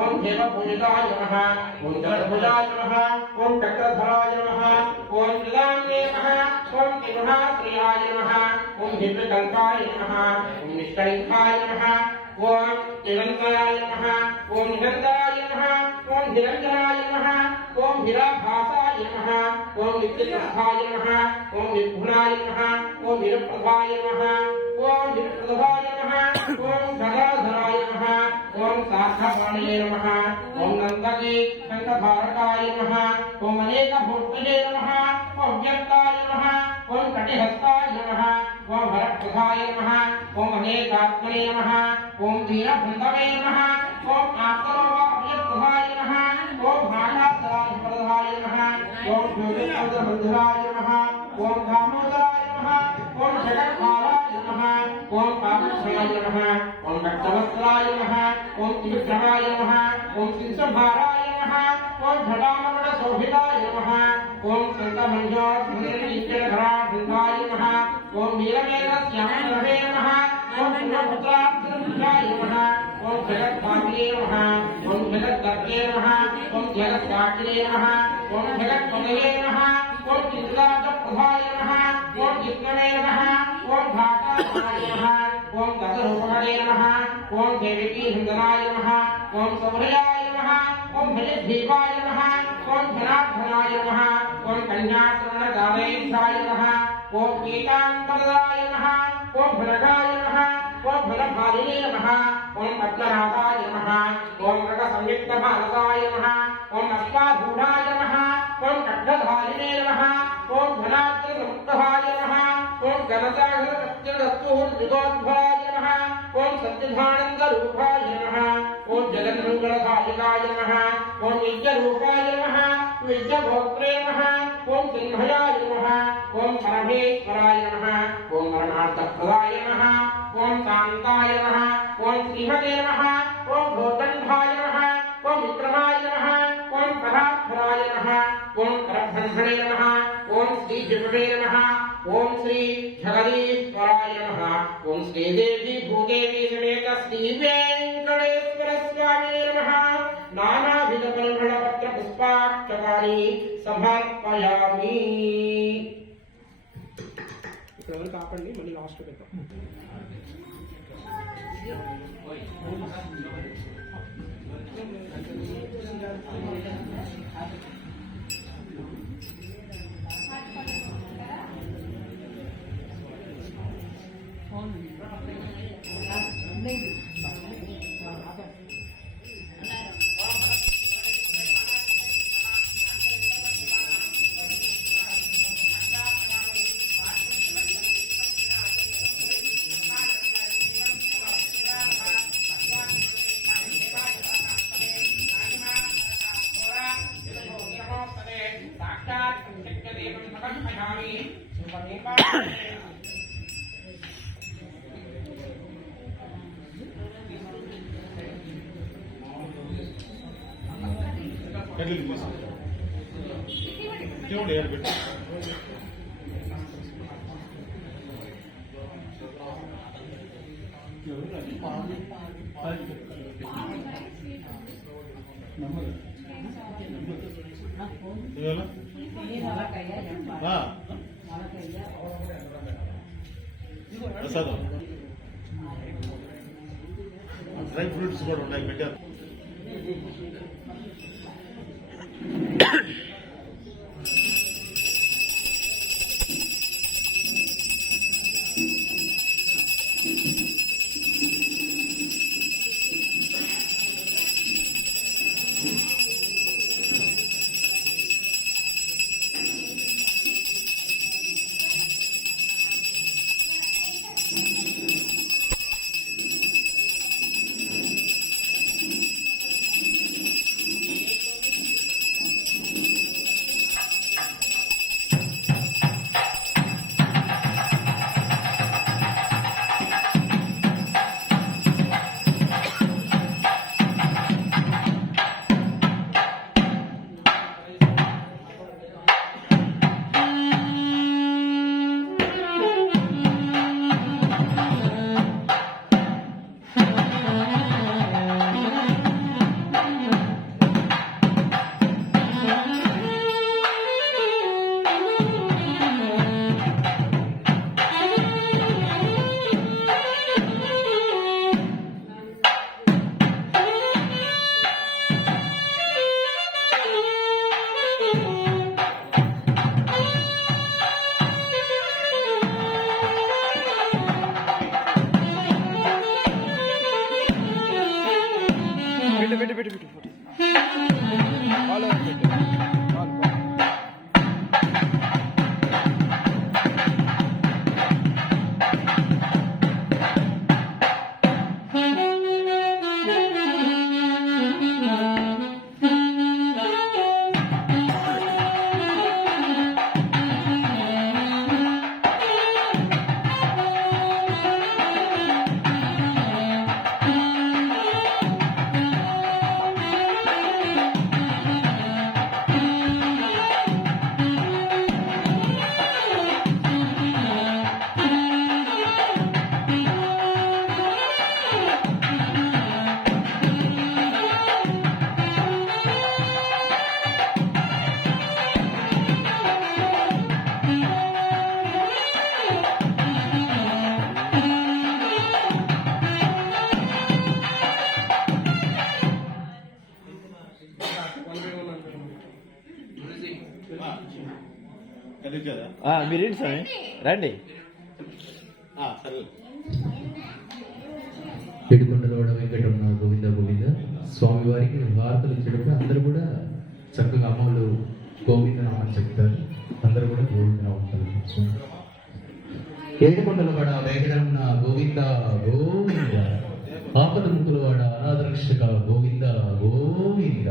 ओम देवपूजिताय नमः ओम चतुर्भुजाय नमः ओम चक्रधराय नमः ओम गलाने नमः ओम त्रिगुणात्मिकाय नमः ओम नित्यकल्पाय नमः ओम निष्कलंकाय नमः ओम निरंतराय नमः ओम निरंतराय नमः ओम निरंजनाय नमः ओम हिराभासाय नमः ओम नित्यसंहाय नमः ओम निर्गुणाय नमः ओम निरप्रभाय नमः ओम निरप्रभाय नमः ओम गदाधराय नमः ओम सार्थवाणये नमः ओम नंदके शंखधारकाय नमः ओम अनेकभूतये नमः ओम व्यक्ताय नमः ओम कटिहस्ताय नमः ओम हरप्रभाय नमः ओम अनेकात्मने नमः ओम दीनबन्धवे नमः ओम आत्मनोऽव्यक्तभाय नमः ओम भागाधराय नमः ओम ज्योतिर्बन्धराय नमः ओम दामोदराय नमः ओम जगत्पालाय नमः ओम पावनाय नमः ओम भक्तवत्सलाय नमः ओम त्रिविक्रमाय नमः ओम सिंहभाराय नमः ओम घटामणशोभिताय नमः ओम संतमंजोत्मनित्यधराय नमः ओम नीलमेघश्यामलवे नमः ओम पुत्रपुत्राय नमः ओम जगत्पाले नमः ओम जगद्दत्ते नमः ओम जगत्साक्षिणे नमः ओम जगत्पतये नमः ओम चित्रार्थप्रभाय नमः ओम जित्नवे नमः ओम भासाय नमः ओम दशरूपहरे नमः ओम देवकी नंदनाय नमः ओम सौर्याय नमः ओम भजद्दीपाय नमः ओम धनार्धनाय नमः ओम कन्याश्रवणदानेन्द्राय नमः ओम पीताम्बरदाय नमः ओम भरगाय नमः ओम भरभारिणे नमः ओम पद्मनाभाय नमः ओम रगसंयुक्तभारताय नमः ओम अश्वारूढाय नमः ओम खड्गधारिणे नमः ओम धनार्द्रसमुक्तभाय नमः ओम घनसागरसत्यरस्तुर्विदोद्भवाय नमः ओम सत्यधानन्दरूपाय नमः ओम जगन्मङ्गलदायकाय नमः ओम नित्यरूपाय नमः विद्यभोक्त्रे नमः ओम चिन्मयाय नमः ओम परमेश्वराय नमः ओम परमार्थप्रदाय नमः ओम शान्ताय नमः ओम श्रीमते नमः ओम भूतन्धाय नमः ओम विक्रमाय नमः ओम परात्पराय नमः ओम परब्रह्मणे नमः ओम श्री विष्णवे नमः ओम श्री जगदीश्वराय नमः ओम श्रीदेवी भूदेवी समेत श्री वेंकटेश्वर स्वामी नमः नानाविध परिमलपत्र पुष्पाक्षकानि समर्पयामि। ఇక్కడ వరకు ఆపండి, మళ్ళీ లాస్ట్ పెడతాం. ప్రసాదం డ్రై ఫ్రూట్స్ కూడా ఉన్నాయి పెట్టారు. పెట్టు ఫాలో పెట్టు. అది కదా మీరేంటి స్వామి రండి. సరే. ఏడుకొండలవాడ వెంకటరమణ గోవింద గోవింద స్వామి వారికి వార్తలు ఇచ్చేటప్పుడు అందరూ కూడా చక్కగా అమ్మలు గోవింద నామని చెప్తారు. అందరూ కూడా గోవింద నామం. ఏడుకొండలవాడ వెంకటరమణ గోవింద గోవింద ఆపద ముక్కులవాడ అనాథరక్షక గోవింద గోవింద.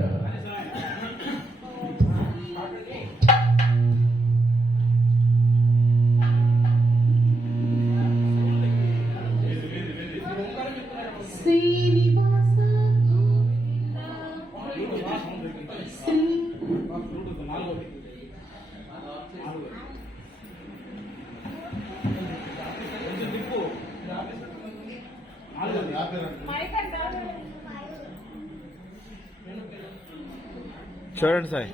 చూడండి సాయి.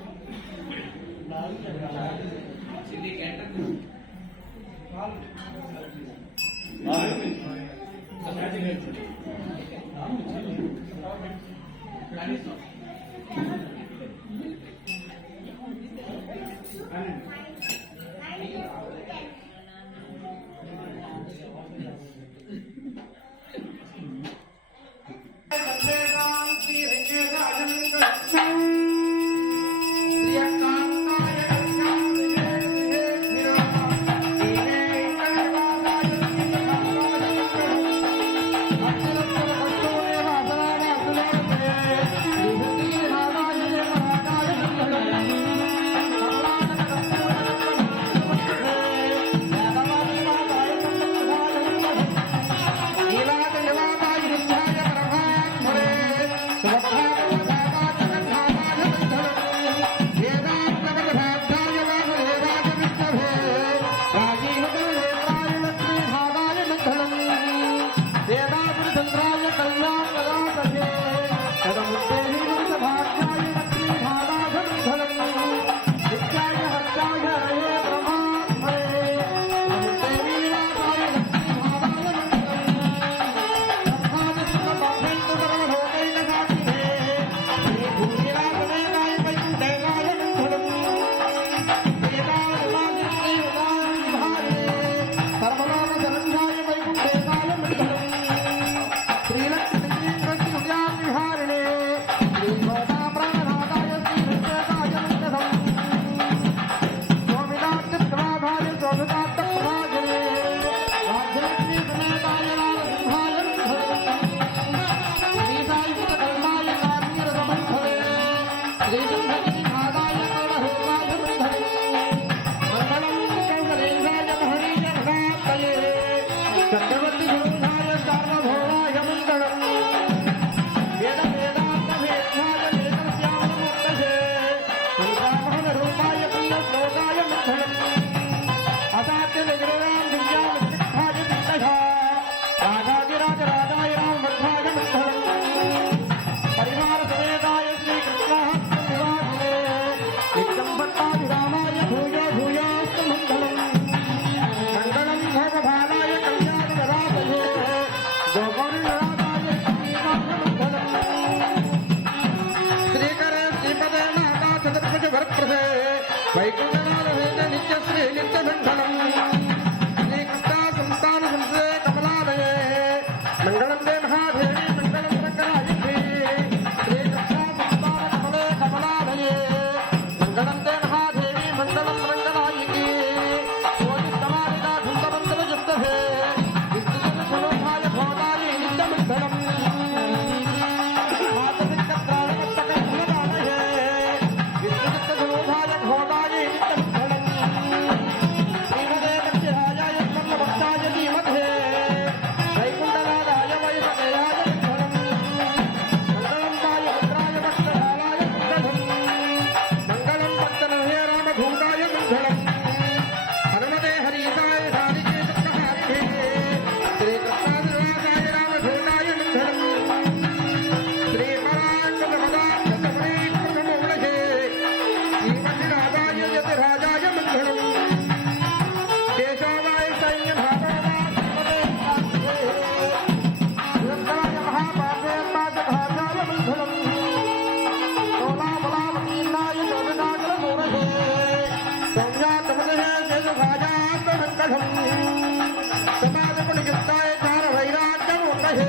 సమాజమునికిస్తాయ జ్ఞాన వైరాగ్యము ఉన్నహే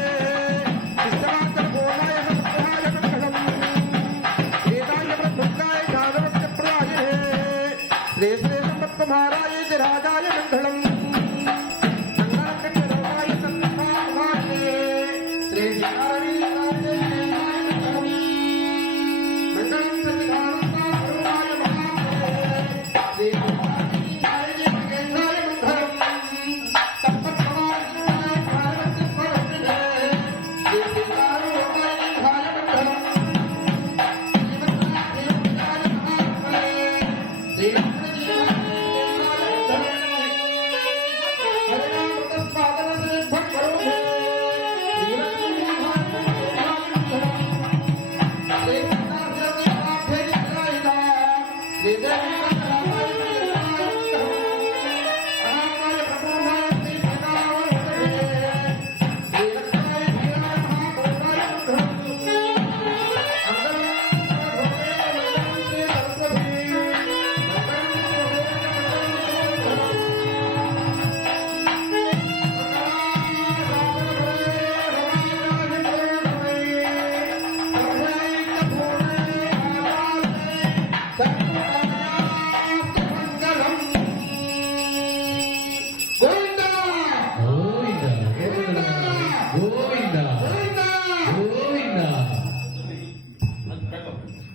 ఇష్టమాత్ర పూర్ణాయ సంగ్రహాయ మంగళం ఏదాయ ప్రబుద్ధాయ జ్ఞానవత్య ప్రదాయే శ్రీ శ్రీ సంపత్కుమారాయ రాజాయ మంగళం మంగళం సంతాయ శ్రీ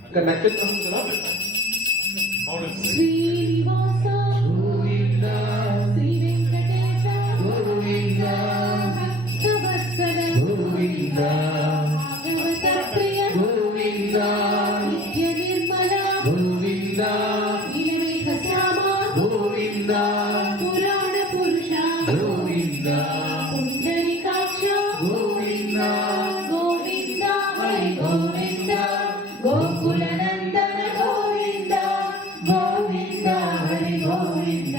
ఇక్కడ నక్షత్రం కదా శ్రీనివాస గోవింద శ్రీ వెంకటేశ గోవింద భక్తవత్సల గోవింద భాగవత ప్రియ గోవింద నిత్య నిర్మల గోవింద నీలమేఘ శ్యామ గోవింద పురాణ పురుష గోవింద పుండరీకాక్ష గోవింద గోవింద హరి గోవింద గోకుల నందన గోవింద గోవింద హరి గోవింద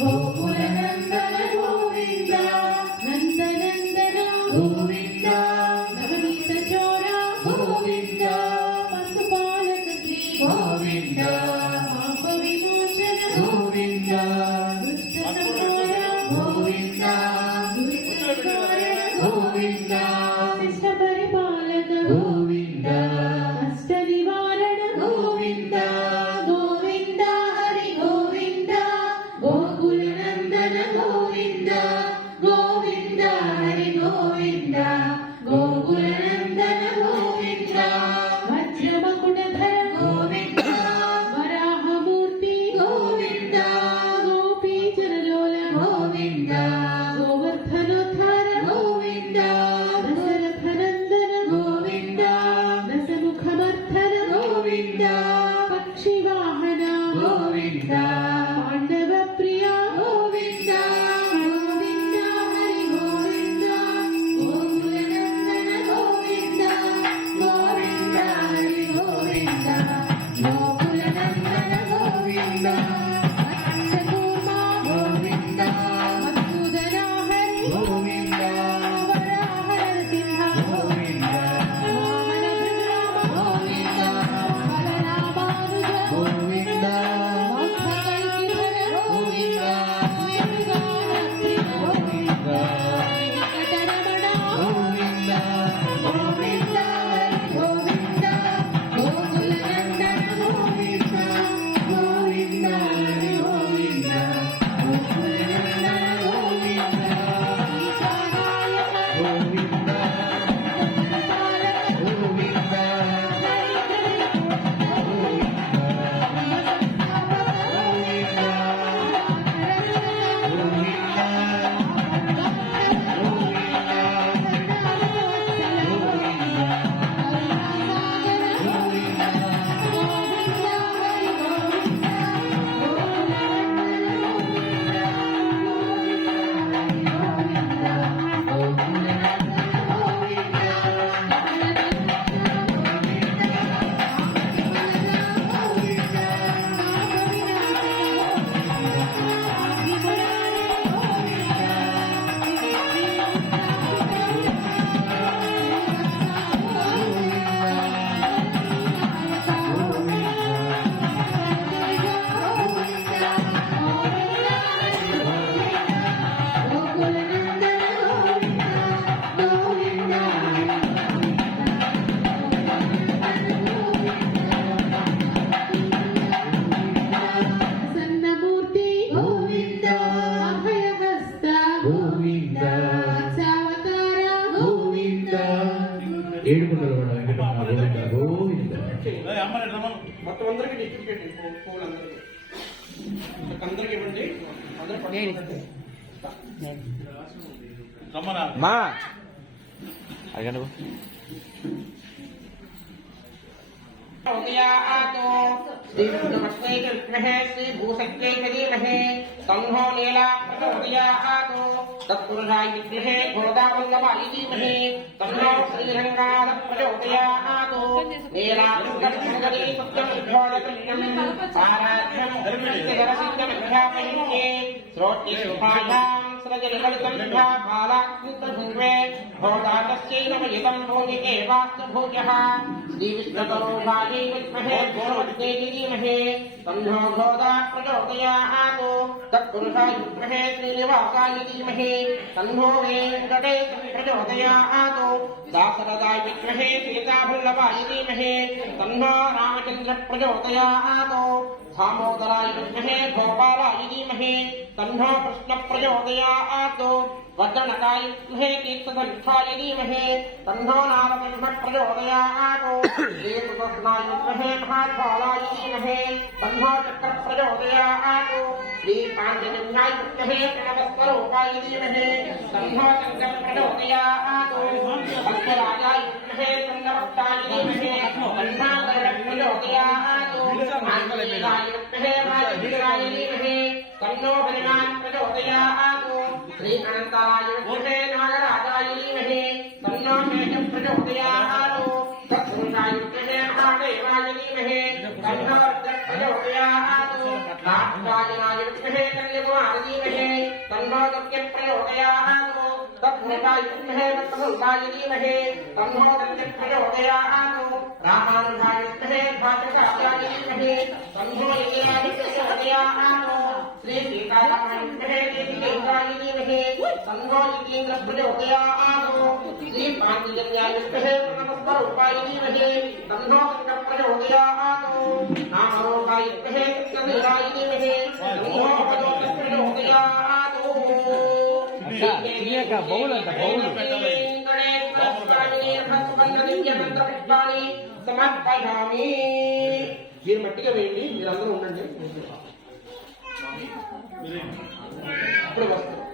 గోకుల నందన గోవింద నందనందన గోవింద నవనీత చోర గోవింద పశుపాలక శ్రీ గోవింద పాప విమోచన గోవింద దుష్ట సంహార గోవింద దురిత నివారణ గోవింద శిష్ట పరిపాలక గోవింద కష్ట నివారణ గోవింద గోవింద హరి గోవింద గోకుల నందన గోవింద గోవింద హరి గోవింద గోకుల నందన గోవింద వజ్రమకుటధర గోవింద వరాహమూర్తి గోవింద గోపీచరలోల గోవింద గోవర్ధనోద్ధార గోవింద దశరథనందన గోవింద దశముఖమర్ధన గోవింద పక్షివాహన గోవింద పాండవ ప్రియ గోవింద గోవింద హరి గోవింద గోకుల నందన గోవింద గోవింద హరి గోవింద గోకుల నందన గోవింద వత్సకూర్మ గోవింద మధుసూదన ఏడుకొండల వాడ వెంకటరమణ గోవింద గోవింద. మొత్తం అందరికీ డిస్ట్రిబ్యూట్ చేయండి పువ్వులందరికీ. అందరికి ఇవ్వండి. అందరూ పట్టుకోండి. మా అడగండి श्री विष्णुपत्नी के विद्महे श्री भूसत्यै धीमहि तन्नो नीला प्रचोदयात् तत्पुरुषाय विद्महे घोरदावल्लभाय धीमहि तन्नो श्रीरङ्गाद प्रचोदयात् नीला दुर्गति सत्यं विभोदकृत्यं साराध्यं धर्मसिद्धमध्यापयन्ये श्रोत्यशुभायां सृजनिकलितं भालाकृतभुवे भोदातस्यै नमयितं भोजिके वास्तुभोजः श्रीविष्णुतरोभायै विद्महे घोरवत्यै धीमहि तन्नो घोदा प्रचोदयात् तत्पुरुषाय विद्महे श्रीनिवासाय धीमहि तन्नो वेङ्कटेशं प्रचोदयात् दाशरथाय विद्महे सीतावल्लभाय धीमहि तन्नो रामचन्द्र प्रचोदयात् दामोदराय विद्महे गोपालाय धीमहि तन्नो कृष्ण प्रचोदयात् वज्रनकाय विद्महे तीर्थधनुषाय धीमहि तन्नो नारसिंह प्रचोदयात् श्रीकृष्णाय विद्महे महाद्वालाय धीमहि तन्नो चक्र प्रचोदयात् श्रीपाञ्चजन्याय विद्महे प्रणवस्वरूपाय धीमहि तन्नो शङ्कर प्रचोदयात् अल्पराजाय विद्महे चन्द्रभक्ताय धीमहि तन्नो गरुड प्रचोदयात् आञ्जनेयाय विद्महे वायुपुत्राय धीमहि तन्नो हनुमान् प्रचोदयात् श्री अनन्ताय विद्महे नागराजाय धीमहि तन्नो मेघ प्रचोदयात् तत्पुरुषाय विद्महे महादेवाय धीमहि तन्नो रुद्र प्रचोदयात् नागराजाय विद्महे कन्याकुमार धीमहि तन्नो दत्य प्रचोदयात् तत्पुरुषाय विद्महे वक्रतुण्डाय धीमहि तन्नो दत्य प्रचोदयात् रामानुजाय विद्महे भास्कराय धीमहि तन्नो यज्ञाय प्रचोदयात् श्री सीतारामाय विद्महे देवीदेवाय धीमहि तन्नो यतीन्द्र प्रचोदयात् श्री पाञ्चजन्याय विद्महे प्रणवस्वरूपाय धीमहि तन्नो शङ्कर प्रचोदयात् नामरूपाय विद्महे कृष्णदेवाय धीमहि तन्नो भगवतः प्रचोदयात् సమర్పయామి. మీరు మట్టిగా వేయండి, మీరందరూ ఉండండి. అప్పుడే వస్తారు.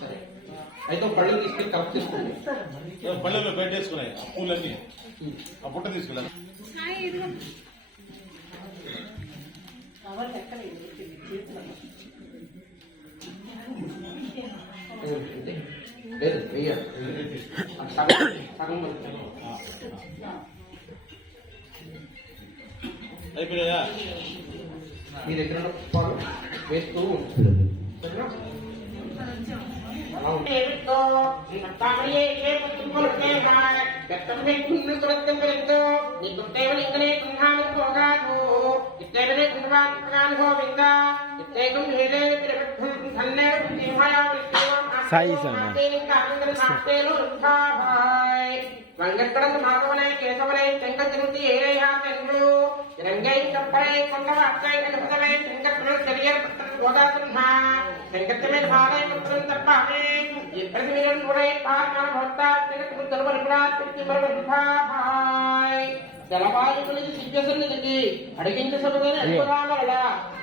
సరే అయితే పళ్ళు తీసుకెళ్ళి కలెక్ట్ చేసుకోండి. పళ్ళలో పెట్టేసుకున్నాయి పూలన్నీ ఆ పుట్ట తీసుకెళ్ళాలి. లేదు వెయ్యాలి. సగం అయిపోయా మీ దగ్గర పాలు వేస్తూ సాయి సార్ வெங்கட்கடந்து மாதவனை கேசவனை செங்கத்திருத்தி ஏழையா சென்று இலங்கை கப்பலை கொண்ட அக்கை அனுபவனை செங்கத்தினர் செடியர் பட்டன் கோதாசன்ஹா செங்கத்தினர் பாலை மற்றும் தப்பாவே பிரதிமிரன் முறை பார்மான பக்தா செங்கத்தின் திருவருகிறார் திருச்சி மருபாய் జలవాయువునికి సిగ్గసన్నిధికి అడిగించ సభదని అల్పరామరణ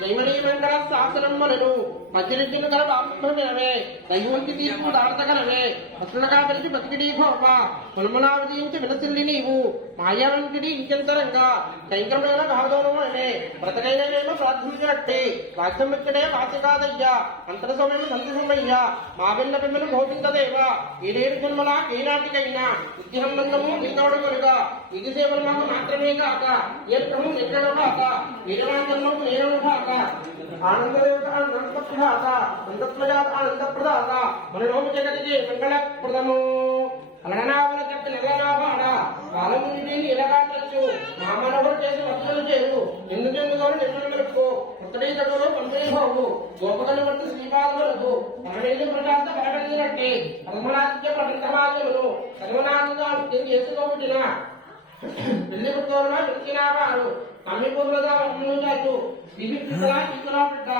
జైమణి మంగళ శాసనం మనను మధ్యరెక్కిన గల ఆత్మమే దైవంకి తీర్పు దాడతగలవే అసలుగా కలిసి బతికిడి భోప కులమునావధించి వినసిల్లి నీవు మాయావంకిడి ఇంకెంతరంగా కైంకరమైన భాగవనమే బ్రతకైనవేమో ప్రార్థించినట్టే వాక్యం ఇక్కడే వాసి కాదయ్యా అంతర సమయం సంతసమయ్యా మా పిల్ల పిమ్మలు భోగించదేవా ఏడేడు జన్మలా ఏనాటికైనా ఉద్యమందము నిన్నవడుగలుగా ఇది సేవలు మాకు మాత్రమే కాక ఏ క్రమం ఎక్కడో కాక వీరవాంజన్మం నేను కాక ఆనందదేవత ఆనందప్రదాత సంతత్మజాత ఆనందప్రదాత మనలోము జగతికి మంగళప్రదము అలనావన కట్టి నగరాబాడ కాలం నుండి ఇలాగాచు మా మనోహరు చేసి వస్తువులు చేరు నిన్ను చెందుకొని నిన్ను మెరుపు ఉత్తరీ తడులో పంపిణీ బాబు గోపకలు వంటి శ్రీపాదులకు పరమేళ్ళు ప్రజాత పరగలిగినట్టే పరమరాజ్య ప్రబంధమాజమును సర్వనాథంగా చేసుకోబట్టిన పెళ్లి పుట్టోరుగా వెతికిన వారు తమ్మి పూర్వగా అమ్ములు చాటు దివి పిల్లలా తీసుకురా బిడ్డ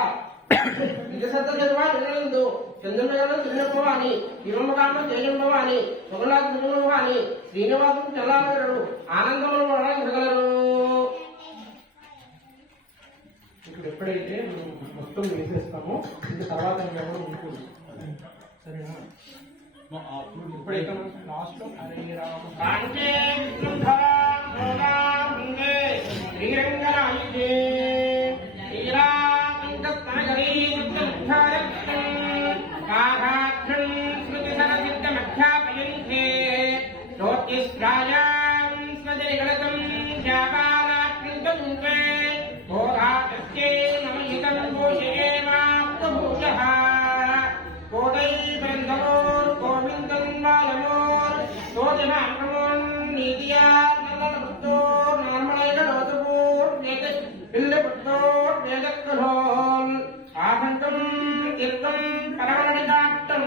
విజయసత్త చదువా నిలనందు చంద్రనగరం చిన్నప్పవాణి శివమకాండ జయంభవాని ఒకనాథ భవాని శ్రీనివాసం చల్లానగరుడు ఆనందములు సగలరు. ఇప్పుడు ఎప్పుడైతే మనం మొత్తం వేసేస్తామో ఇంకా తర్వాత ఇంకా కూడా ఉంటుంది. సరేనా? ఇప్పుడైతే లాస్ట్ లో హరే రామ కాంచే విష్ణుధరాం భోగాం భుంగే శ్రీరంగనాయికే శ్రీరామకృష్ణగరీ దుఃఖారక్షం కాఘాక్షం స్మృతిసరసిద్ధమధ్యాపయంతే జ్యోతిష్రాయాం స్వజనిగలతం శాపానాత్మింతే భోగాకస్యే నమయితం భూషయేమాప్తభూషః కోడై బృందమోర్ గోవిందం బాలమోర్ సోజనాక్రమోన్ నీతియార్ నల్లపుత్తోర్ నార్మలైగడోతపూర్ పిల్లపుత్తోర్ వేదక్కరోల్ ఆకంఠం తీర్థం పరమణిదాట్టం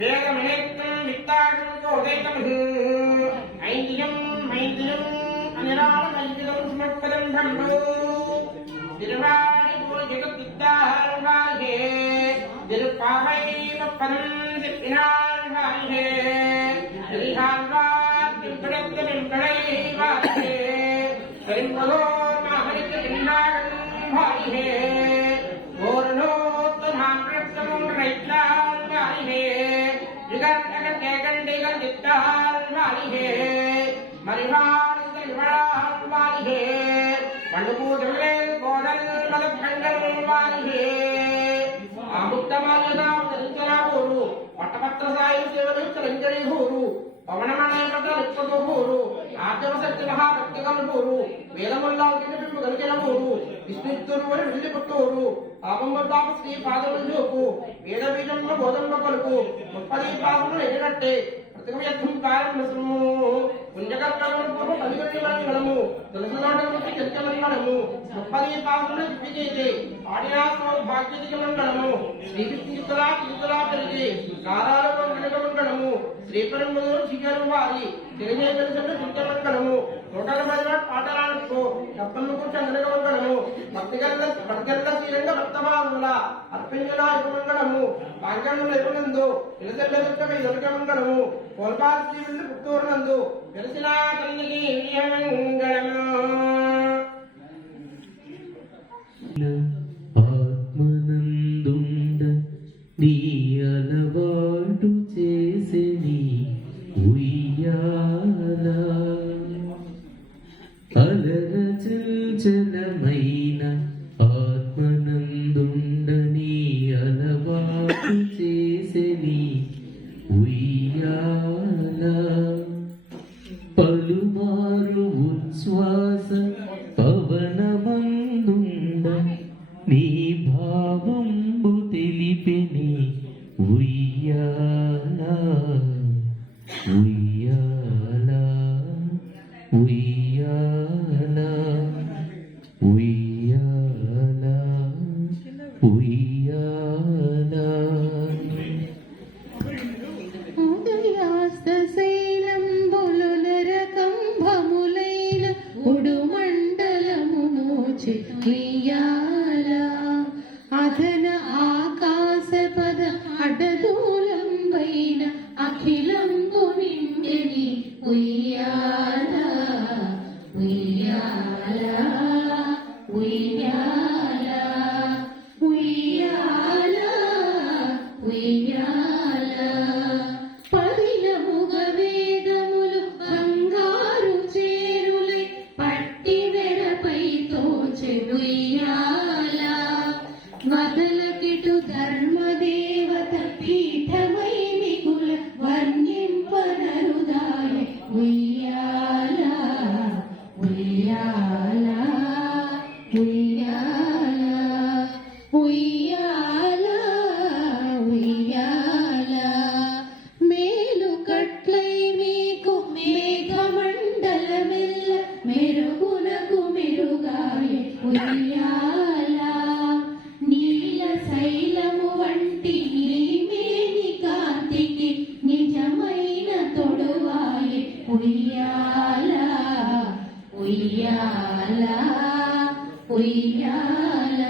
వేదమనేక్తం విత్తాకం కోదైకం ఐంద్రియం మైంద్రియం అనిరాళమైంద్రియం సమర్పదం బ్రహ్మో తిరువాణి పూరి జగద్విద్యాహారే திருப்பாவை பப்பனம் சிப்பினாழ்வாயே திரிகாழ்வார் திம்பிடத்த மின்களை வாயே பெரும்பலோர் மாமனிக்கு நின்றாழ்வாயே ஓரணோத்த மாற்றத்தமும் ரைத்தாழ்வாயே யுகந்தக கேகண்டிகள் நித்தாழ்வாயே மறிவாழ்ந்த இவழாழ்வாயே பண்டுபூதங்களே கோடல் மதப்பங்கள் வாயே ఆముక్తమాన్యతారు పట్టపత్ర సాయి సేవలు చలంజరి హోరు పవనమణయమత లిప్తతో హోరు ఆద్యవశక్తి మహాభక్తి కలుపురు వేదముల్లాల్కింపు కలిగిన హోరు విష్ణుత్తురు అని విడిలిపుట్టూరు పాపంబ శ్రీ పాదములు చూపు వేద బీజంలో బోధంలో పలుకు ముప్పది పాపములు ఎగినట్టే ప్రతిమయత్వం కారణము పుణ్యకర్తలను పూర్వ పదిగొని మంగళము తులసినాటముకి చర్చమంగళము ముప్పది పాపములు దిప్పి చేసి ఆడినా సౌభాగ్యదికి మంగళము శ్రీ విష్ణుతులా కీర్తులా పెరిగి కారాలకు మంగళము శ్రీపరంబులు శిఖరు వారి తెలియ తెలిసిన శిక్షమంగళము 180 పాటలాడుకో డబ్బులకు చంద్రగమంగళము భక్తిగల్ల శ్రీరంగ భక్తభావుల అర్పించలా మంగళము భాగ్యములు ఎరునందు ఇలసెల్లెదుక ఎదుకమంగళము కోల్పాల్ శ్రీ విల్లు పుత్తూరునందు తెలిసిన తల్లికి మంగళము. ఆత్మనందుండ నీ అలవాటు చేసేని ఉయ్యాల అలరచంచలమైన ఆత్మనందుండ నీ అలవాటు చేసేని ఉయ్యాల పలుమారు ఉచ్ఛ్వాస పవనమందుండ నీ భావంబు తెలిపిని ఉయ్యాల ఉయ్యాల ఉయ్యాల ఉయ్యాల ఉయ్యాల ఉదయాస్తశైలంబులులరకంభములైన ఉడుమండలము మోచి ఉయ్యాల అధన ఆకాశపద అడ్డదూలంబైన అఖిలంబు నిండిని ఉయ్యాల ఉయ్యాల ఉయ్యాల ఉయ్యాల ఉయ్యాల పదిలముగ వేదములు బంగారు చేరులై పట్టి వెరపై తోచె ఉయ్యాల వదలకిటు ధర్మదేవత పీఠమై మిగుల వర్ణింపనరుదాయ ఉయ్యాల ఉయ్యాల ఉయ్యాల ఉయ్యాల ఉయ్యాల మేలు కట్లై మీకు మేఘమండలమెల్ల మెరుగునకు మెరుగాయ ఉయ్యాల నీల శైలము వంటి నీమేని కాంతికి నిజమైన తొడువాయ ఉయ్యాల ఉయ్యాల ఉయ్యాల ఉయ్యాల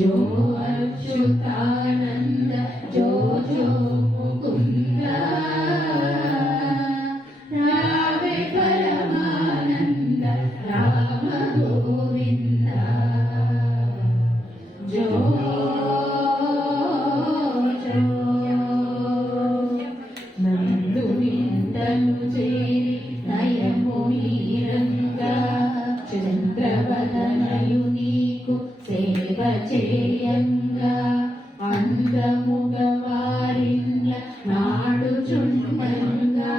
जो अच्युतानंद जो जो मुकुंद रावे परमानंद राम गोविंद जो నందు విందను చేరి నయము మీరంగా చంద్రవదనయు నీకు సేవ చేయంగా అందముగ వారిన్ల నాడుచుండంగా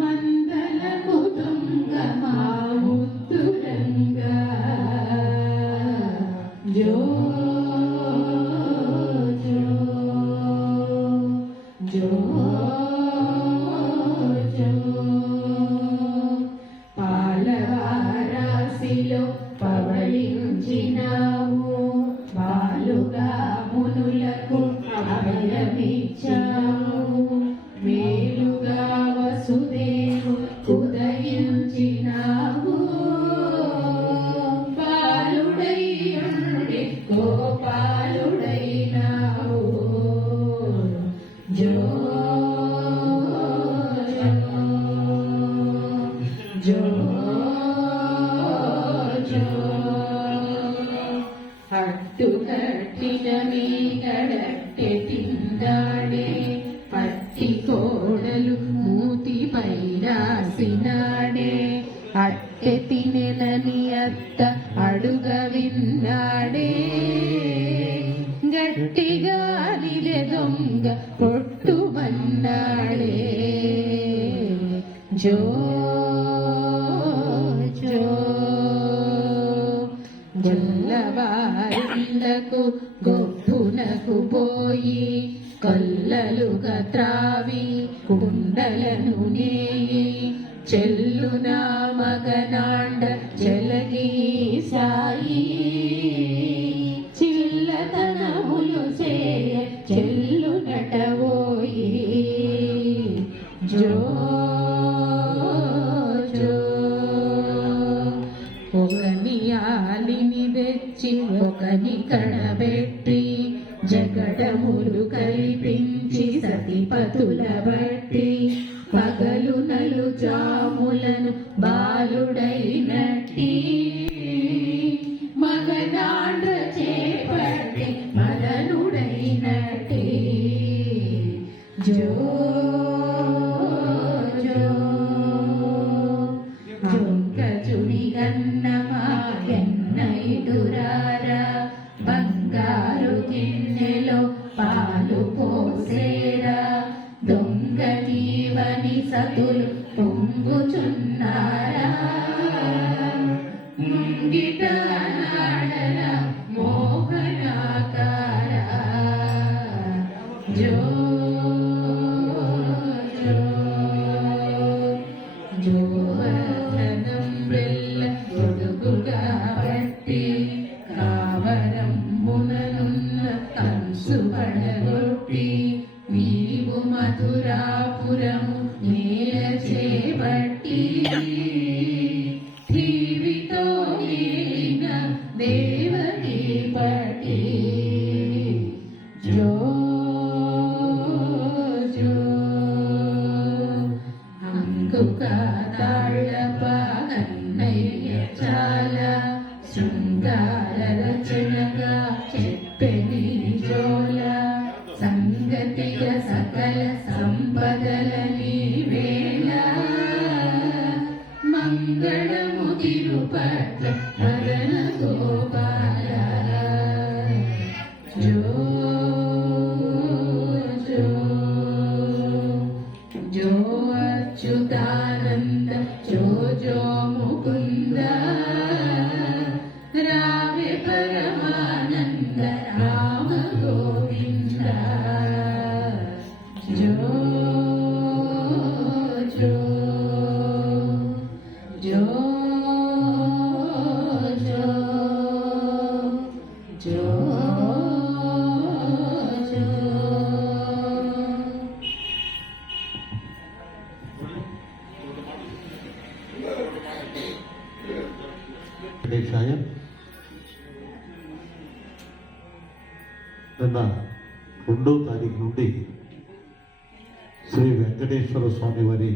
మందలకు తుంగ మా ముద్దురంగా జో జో జో పాలవారాశిలో పవళించినావు బాలుగా మునులకు అభయమిచ్చావు మేలుగా వసుదేవు ఉదయించినావు బాలుడై ఉండి గోపాలుడైనావు జో జో జో హట్టు కట్టిన మీ గడట్టె తిందాడే పట్టి కోడలు మూతిపై రాసినాడే అట్టె తినెలని అత్త అడుగ విన్నాడే గట్టిగా నిలె దొంగ పొట్టుమన్నాడే జో జో గొల్లవారిళ్లకు గొప్పునకు పోయి కొల్లలుగా త్రావి కుండలను నేయి చెల్లున మగనాండ చెలగి సాయి చిల్లతనములు చేయ చెల్లునటవోయి జో జో ఒకని ఆలిని తెచ్చి ఒకని కడబెట్టి జగడములు కల్పించి సతిపతుల బట్టి పగలు నలు జాములను బాలుడైనట్టి మగనాండ్ర చేపట్టి మదనుడైనట్టి జో జో జొంకచుని గన్నమాకెన్నైదురారా బంగారు గిన్నెలో పాలు పోసేరా దొంగ నీవని సతులు పొంగుచున్నారా ముంగిట నాడల మోహనాకార జో జో జోవర్ధనం వెళ్ళ తొడుగుగా పట్టి కావరముననున్న కంసు పడగొట్టి నీవు మధురాపురము నేల చేపట్టి ఠీవితో ఏలిన దేవకి పట్టి జో జో అంకుక తాళప కన్నయ్య చాలా శృంగార రచనగా చెప్పెని జోల సంగతిగా సకల సంపదలని వేళ మంగళము తిరుపట్ల మదన గోపాల జో జో జో అచ్యుతానంద జో జో ముకుంద రావే పరమానంద రామ గోవింద జో జో జో జో జో జో వెంకటేశాయ నిన్న 2వ తారీఖు నుండి శ్రీ వెంకటేశ్వర స్వామి వారి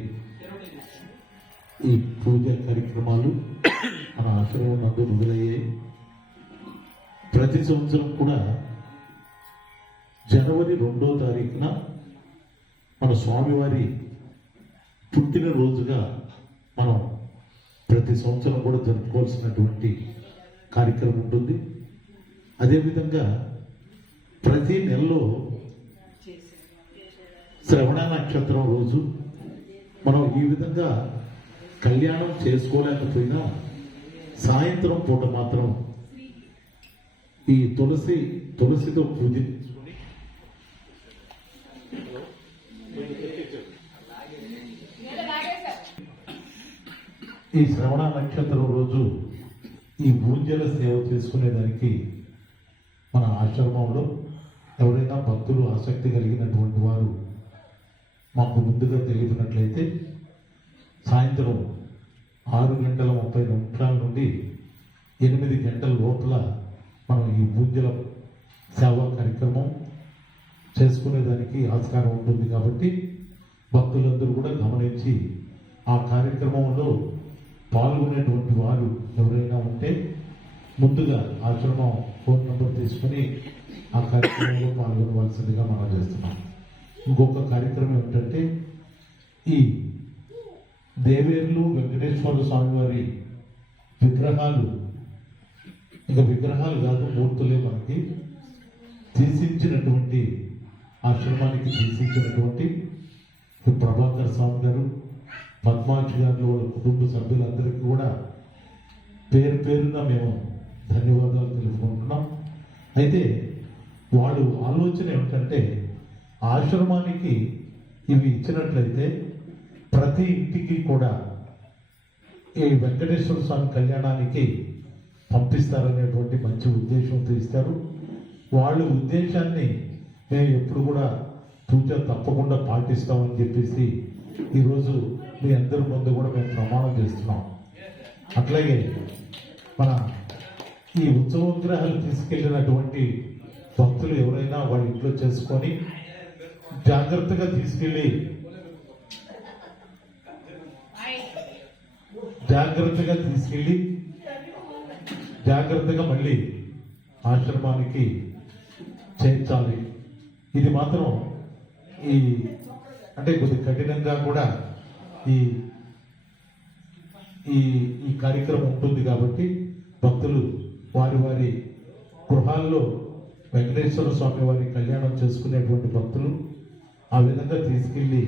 ఈ పూజా కార్యక్రమాలు మన ఆశ్రమం నందు మొదలయ్యాయి. ప్రతి సంవత్సరం కూడా జనవరి 2వ తారీఖున మన స్వామివారి పుట్టినరోజుగా మనం ప్రతి సంవత్సరం కూడా జరుపుకోవాల్సినటువంటి కార్యక్రమం ఉంటుంది. అదేవిధంగా ప్రతి నెలలో శ్రవణ నక్షత్రం రోజు మనం ఈ విధంగా కళ్యాణం చేసుకోలేకపోయినా సాయంత్రం పూట మాత్రం ఈ తులసితో పూజించుకుని ఈ శ్రవణ నక్షత్రం రోజు ఈ పూజల సేవ చేసుకునేదానికి మన ఆశ్రమంలో ఎవరైనా భక్తులు ఆసక్తి కలిగినటువంటి వారు మాకు ముందుగా తెలిపినట్లయితే సాయంత్రం 6:30 నుండి 8 గంటల లోపల మనం ఈ పూజల సేవా కార్యక్రమం చేసుకునేదానికి ఆస్కారం ఉంటుంది. కాబట్టి భక్తులందరూ కూడా గమనించి ఆ కార్యక్రమంలో పాల్గొనేటువంటి వారు ఎవరైనా ఉంటే ముందుగా ఆశ్రమం ఫోన్ నంబర్ తీసుకుని ఆ కార్యక్రమంలో పాల్గొనవలసిందిగా మనం చేస్తున్నాం. ఇంకొక కార్యక్రమం ఏమిటంటే ఈ దేవేర్లు వెంకటేశ్వర స్వామి వారి విగ్రహాలు, ఇంకా విగ్రహాలు కాదు మూర్తులే మనకి తీసించినటువంటి ఆశ్రమానికి తీసించినటువంటి ప్రభాకర్ స్వామి గారు, పద్మాక్షి గారు, వాళ్ళ కుటుంబ సభ్యులందరికీ కూడా పేరు పేరున మేము ధన్యవాదాలు తెలుపుకుంటున్నాం. అయితే వాడు ఆలోచన ఏమిటంటే ఆశ్రమానికి ఇవి ఇచ్చినట్లయితే ప్రతి ఇంటికి కూడా ఈ వెంకటేశ్వర స్వామి కళ్యాణానికి పంపిస్తారనేటువంటి మంచి ఉద్దేశంతో ఇస్తారు. వాళ్ళ ఉద్దేశాన్ని మేము ఎప్పుడు కూడా పూజ తప్పకుండా పాటిస్తామని చెప్పేసి ఈరోజు మీ అందరి ముందు కూడా మేము ప్రమాణం చేస్తున్నాం. అట్లాగే మన ఈ ఉత్సవ విగ్రహాలు తీసుకెళ్ళినటువంటి భక్తులు ఎవరైనా వాళ్ళ ఇంట్లో చేసుకొని జాగ్రత్తగా తీసుకెళ్ళి జాగ్రత్తగా మళ్ళీ ఆశ్రమానికి చేర్చాలి. ఇది మాత్రం అంటే కొద్ది కఠినంగా కూడా ఈ కార్యక్రమం ఉంటుంది. కాబట్టి భక్తులు వారి వారి గృహాల్లో వెంకటేశ్వర స్వామి వారి కళ్యాణం చేసుకునేటువంటి భక్తులు ఆ విధంగా తీసుకెళ్లి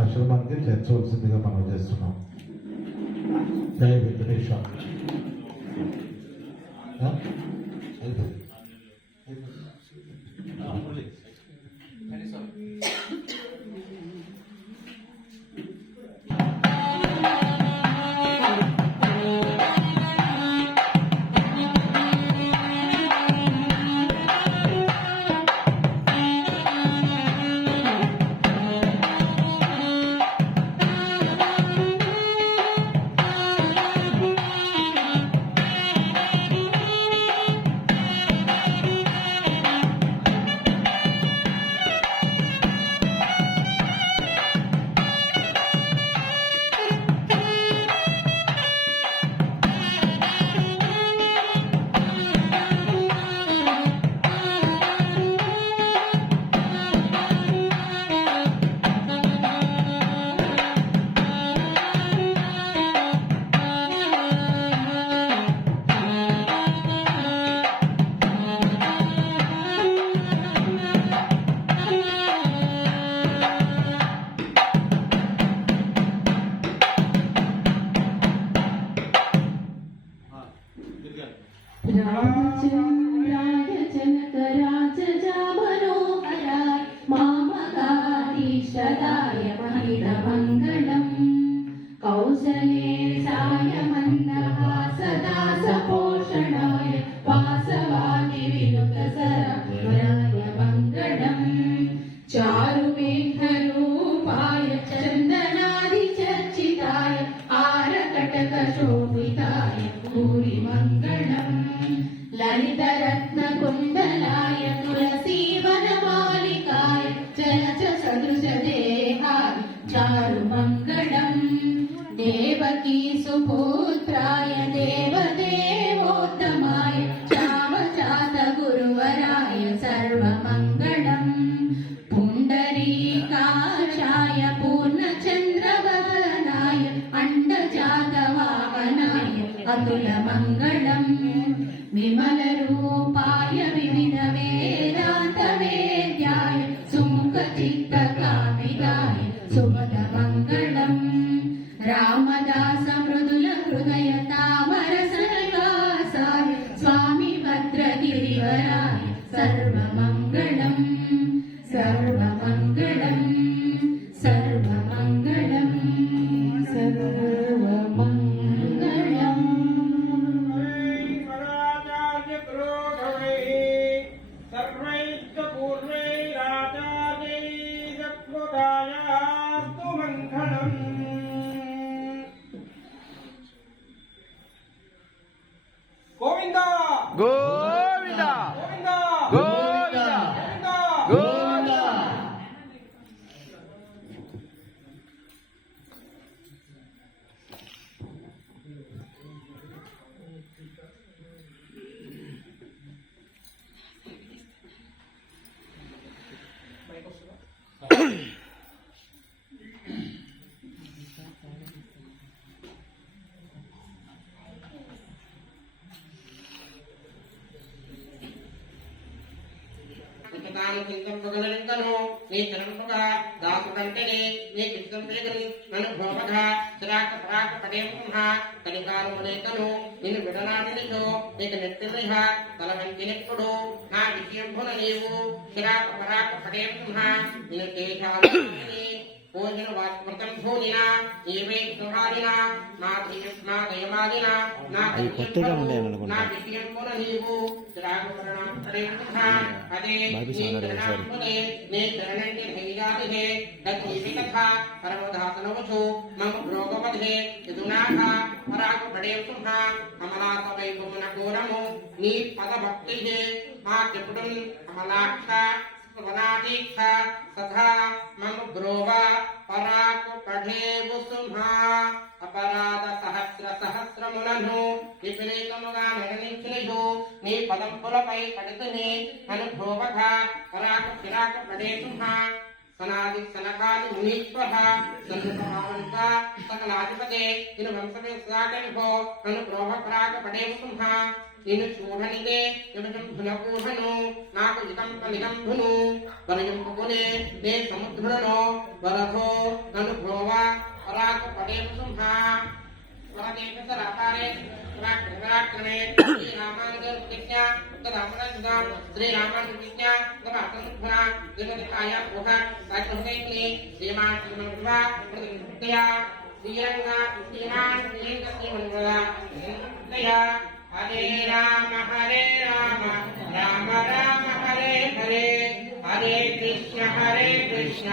ఆశ్రమానికి చేర్చవలసిందిగా మనం చేస్తున్నాం. జయ వెంకటేశ్వర. रामचन्द्राय जनकराजजामनोहराय मामकारीष्टदाय महितमङ्गलम् कौसलेशाय मन्दहासदासपोषणाय वासवादिविनुतसराय मङ्गलम् चारुमेघरूपाय चन्दनादिचर्चिताय आरकटकशोभिताय भूरिमङ्गलम् ललितरत्नकुण्डलाय तुलसी విమల రూపాయ వివిధ వేదాంత వేద్యాయ సుముఖ చిత్త కామిదాయ సుమద మంగళం రామదాస మృదుల హృదయ తామర సరగాసాయ స్వామి భద్రగిరివరాయ సర్వమంగళం సర్వమంగళం సర్వమంగళం సర్వమంగళం గోవింద గోవింద గోవింద గోవింద గోవింద తాను చింతింపగలనింకను నీ చరంపుగా దాసు కంటెని నీ చిత్తం పేగని నన్ను భోమధ చిరాక పరాక పడేంహ కలికాలము లేకను నిన్ను విడనాడినిచో నీకు నెత్తిరిహ తల వంచినెప్పుడు నా విజయంభున నీవు చిరాక పరాక పడేంహ నిన్ను కేశాలు భోజన వాస్మృతం భోజిన ఏవే సుహారిన నా దయమాలిన నా కొత్తగా ఉండేయాలనుకుంటా. నా విజయంభున నీవు చిరాక పరణం పడేంహ అదే బాబీ సోదరు ఒకసారి. నే శరణంటి భైరాదిహే దత్తి కథా పరమధాతనవచు మమ భోగవధే యదునాథ పరాకు పడేంహ అమలాత వైభవన ఘోరము నీ పద భక్తిహే మా త్రిపురం అమలాక్ష వనాదీక్ష సదా మమ బ్రోవ పరాకు పఢేవు సింహా అపరాధ సహస్రములను విపరీతముగా నిర్ణయించినయు నీ పదంపులపై కడితని అనుభోవక పరాకు చిరాకు పడే సింహ సనాది సనకాది మునీశ్వర సంతభావంత సకలాధిపతే నిన్ను వంశవిశ్రాకవిభో నన్ను ప్రోభ పరాక పడేవు సింహ నిన్ను చూడనిదే యుగంభునకూహను నాకు ఇకంపలికంభును వరయంపుకునే నే సముద్రుడను వరథో నన్ను భోవ పరాక పడేవు సింహ వరదేశరాకారే విరాక్రమే శ్రీరామానుజ ఉత్తరామరాజుదాం శ్రీరామానుజ ఉత్తరాసనుభ్రా దిగదికాయ ఉహ సాధ్యహైని శ్రీమాన్ శ్రీమన్వా ప్రతిముక్తయా శ్రీరంగా శ్రీమాన్ శ్రీరంగ శ్రీమన్వా ప్రతిముక్తయా హరే రామ రామ రామ హరే హరే హరే కృష్ణ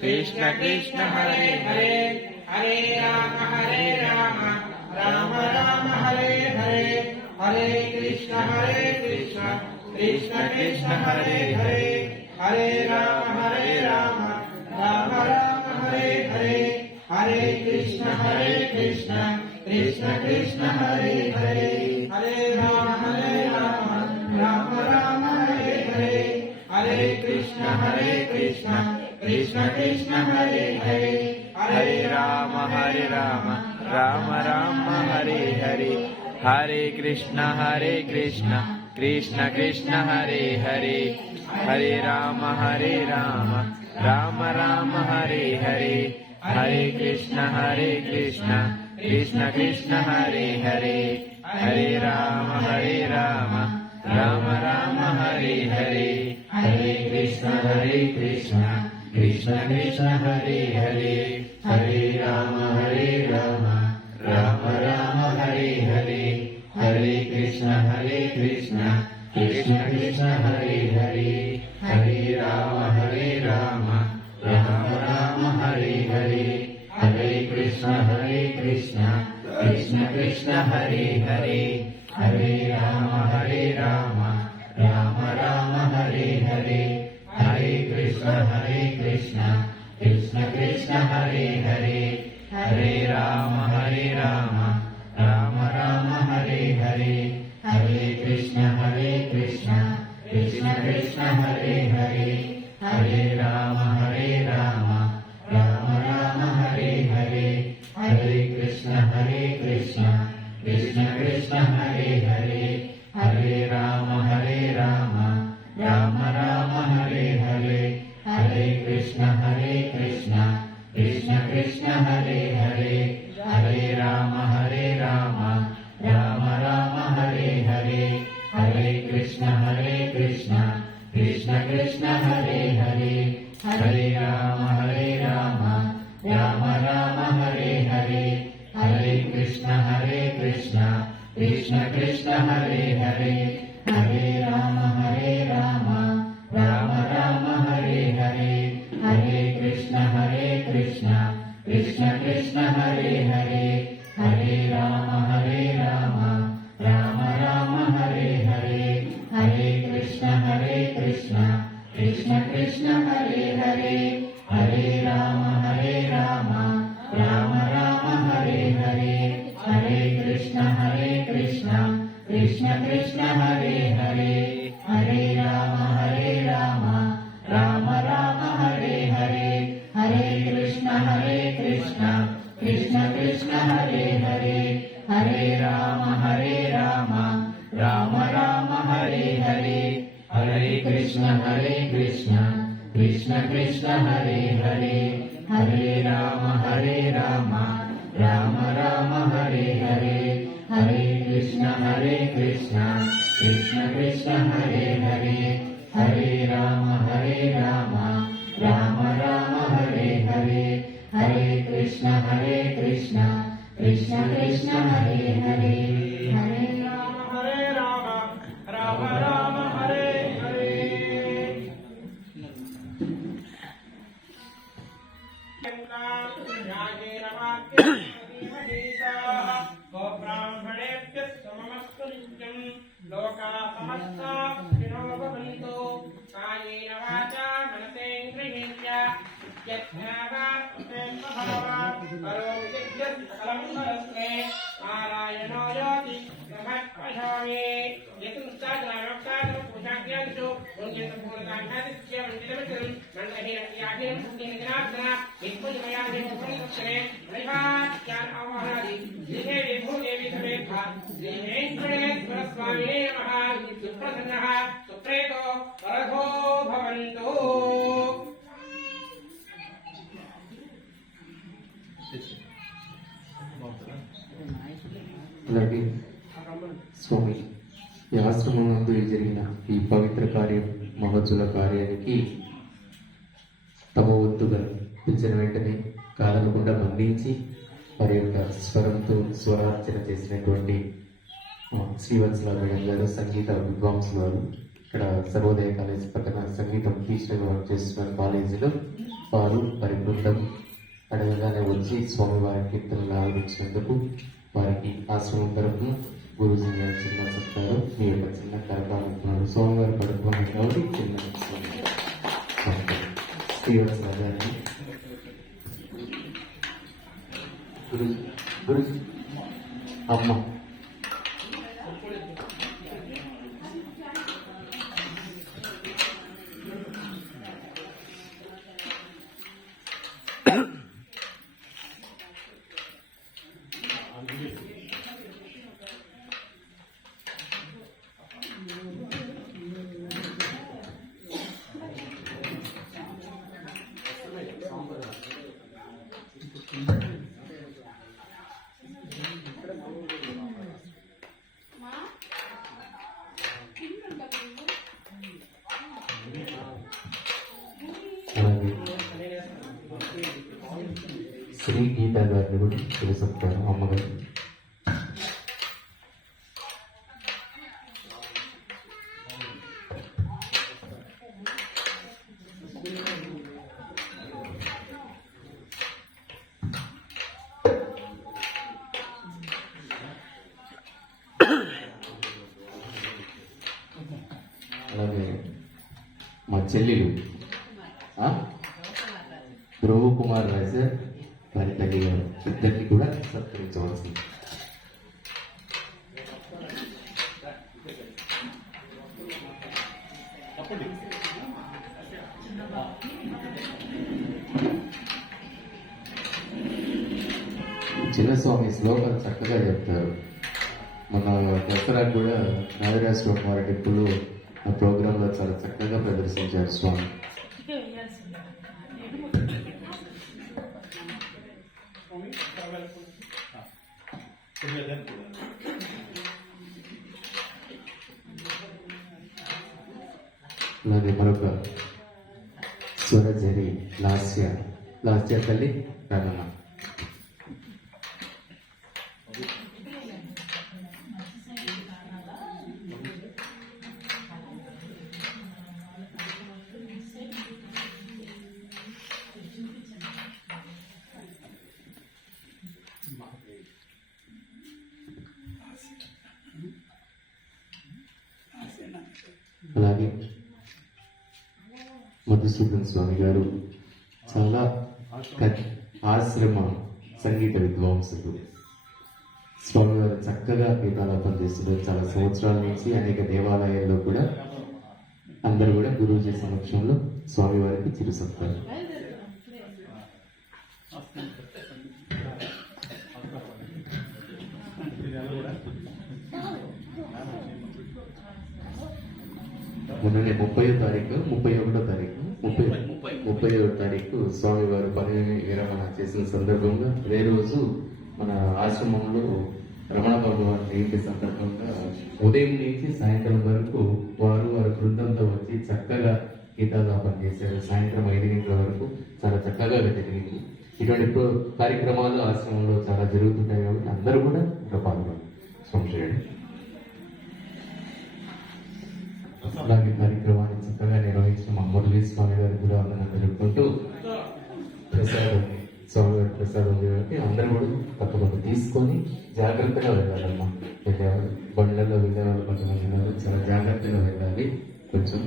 కృష్ణ కృష్ణ హరే హరే హరే రామ రామ రామ హరే హరే హరే కృష్ణ కృష్ణ కృష్ణ హరే హరే హరే రామ రామ రామ హరే హరే హరే కృష్ణ కృష్ణ కృష్ణ హరే హరే హరే రామ రామ రామ హరే హరే హరే కృష్ణ కృష్ణ కృష్ణ హరే హరే హరే రామ రామ రామ హరే హరే హరే కృష్ణ కృష్ణ కృష్ణ హరే హరే హరే రామ రామ రామ హరే హరే హరే కృష్ణ కృష్ణ కృష్ణ హరే హరే హరే రామ రామ రామ హరే హరే హరే కృష్ణ కృష్ణ కృష్ణ హరే హరే హరే రామ రామ రామ హరే హరే హరే కృష్ణ కృష్ణ కృష్ణ హరే హరే హరే రామ రామ రామ హరే హరే హరే కృష్ణ కృష్ణ కృష్ణ హరే హరే హరే రామ రామ రామ హరే హరే హరే కృష్ణ కృష్ణ కృష్ణ హరే హరే హరే రామ రామ రామ హరే హరే హరే కృష్ణ కృష్ణ కృష్ణ హరే హరే హరే రామ రామ రామ హరే హరే హరే కృష్ణ కృష్ణ కృష్ణ హరే హరే హరే कृष्ण कृष्ण हरे हरे हरे राम राम राम हरे हरे हरे कृष्ण कृष्ण कृष्ण हरे हरे हरे राम राम राम हरे हरे हरे कृष्ण कृष्ण कृष्ण हरे हरे हरे राम राम राम हरे हरे हरे कृष्ण कृष्ण कृष्ण हरे हरे हरे राम राम राम हरे हरे हरे कृष्ण कृष्ण कृष्ण हरे हरे हरे राम राम राम हरे हरे हरे कृष्ण कृष्ण कृष्ण हरे हरे हरे राम राम राम हरे हरे हरे कृष्ण कृष्ण कृष्ण हरे हरे हरे राम राम राम हरे हरे हरे कृष्ण कृष्ण कृष्ण हरे हरे हरे राम राम राम हरे हरे हरे कृष्ण कृष्ण हरे हरे हरे राम राम राम हरे हरे ब्राह्मणेभ्यः सममस्तु नित्यं लोकाः समस्ताः सुखिनो भवन्तु कायेन वाचा मनसेन्द्रियेण यज्ञावात् करोमि यज्ञस्य सकलं परस्मै नारायणो याति नमः पश्यामि यत्नुष्टाग्रामोक्ताग्रपुरुषाज्ञादिषु पुण्यसम्पूर्णकाङ्क्षादित्य वञ्चितमित्रं मण्डहीनक्रियाभिनं पुण्यजनार्दन यत्पुण्यमयाभिमुखरे मणिभात्यान् आवाहनादि श्रीहे विभूदेवी समेधा श्रीवेङ्कटेश्वरस्वामिने नमः सुप्रसन्नः सुप्रेतो वरदो भवन्तु అలాగే స్వామి ఈ ఆశ్రమం నందు జరిగిన ఈ పవిత్ర కార్యం మహోత్సవ కార్యానికి తమ వంతుగా పిలిచిన వెంటనే కాదనకుండా బంధించి వారి యొక్క స్వరంతో స్వరార్చన చేసినటువంటి శ్రీవత్సల మేడం గారు సంగీత విద్వాంసులు వారు ఇక్కడ సర్వోదయ కాలేజ్ పక్కన సంగీతం టీచర్గా వర్క్ చేస్తున్న కాలేజీలో వారు వారి బృందం అడగగానే వచ్చి స్వామివారి కీర్తనలు ఆలోచించినందుకు వారికి ఆశ్రమం తరఫున గురుజీ గారు చిన్న చెప్తారు మీ యొక్క చిన్న కరకాలంటున్నారు స్వామివారి పడుకున్నాం కాబట్టి చిన్న శ్రీవత్సల గారిని గురుజీ అమ్మ శ్రీ గీతా గారిని కూడా తెలుసుకుంటారు అమ్మగారు అలాగే మా చెల్లెలు ధ్రువ కుమార్ రాజు వారి తల్లి గారు ఇద్దరికి కూడా సత్కరించవలసింది చిన్నస్వామి శ్లోకాలు చక్కగా చెప్తారు. మన దసరా కూడా నాగరాజస్వామి వారి టెంపుల్ ఆ ప్రోగ్రాంలో చాలా చక్కగా ప్రదర్శించారు స్వామి. అలాగే మరొక స్వరజరి లాస్య తల్లి రాగమ్మ. అలాగే మధుసూదన్ స్వామి గారు చాలా ఆశ్రమ సంగీత విద్వాంసులు. స్వామివారు చక్కగా గీతాలాపన చేస్తున్నారు. చాలా సంవత్సరాల నుంచి అనేక దేవాలయాల్లో కూడా అందరూ కూడా గురూజీ సమక్షంలో స్వామివారికి చిరుసత్తారు. మొన్ననే 30వ తారీఖు 31వ తారీఖు 31వ తారీఖు స్వామివారు పని విరమణ చేసిన సందర్భంగా అదే రోజు మన ఆశ్రమంలో రమణ భగవాన్ జయంతి సందర్భంగా ఉదయం నుంచి సాయంత్రం వరకు వారి బృందంతో వచ్చి చక్కగా గీతాలాపన చేశారు. సాయంత్రం 5 గంటల వరకు చాలా చక్కగా జరిగింది. ఇటువంటి కార్యక్రమాలు ఆశ్రమంలో చాలా జరుగుతుంటాయి కాబట్టి అందరూ కూడా ఇక్కడ పాల్గొన్నారు. సంశయం అలాగే కార్యక్రమాన్ని చక్కగా నిర్వహించిన మా మురళీ స్వామి గారు కూడా అందరం జరుపుకుంటూ ప్రసాదం స్వామివారి ప్రసాదం కాబట్టి అందరూ కూడా తప్పకుండా తీసుకొని జాగ్రత్తగా వెళ్ళాలమ్మా. బండ్లలో వెళ్ళే వాళ్ళు కొంతమంది ఉన్నారు, చాలా జాగ్రత్తగా వెళ్ళాలి. కొంచెం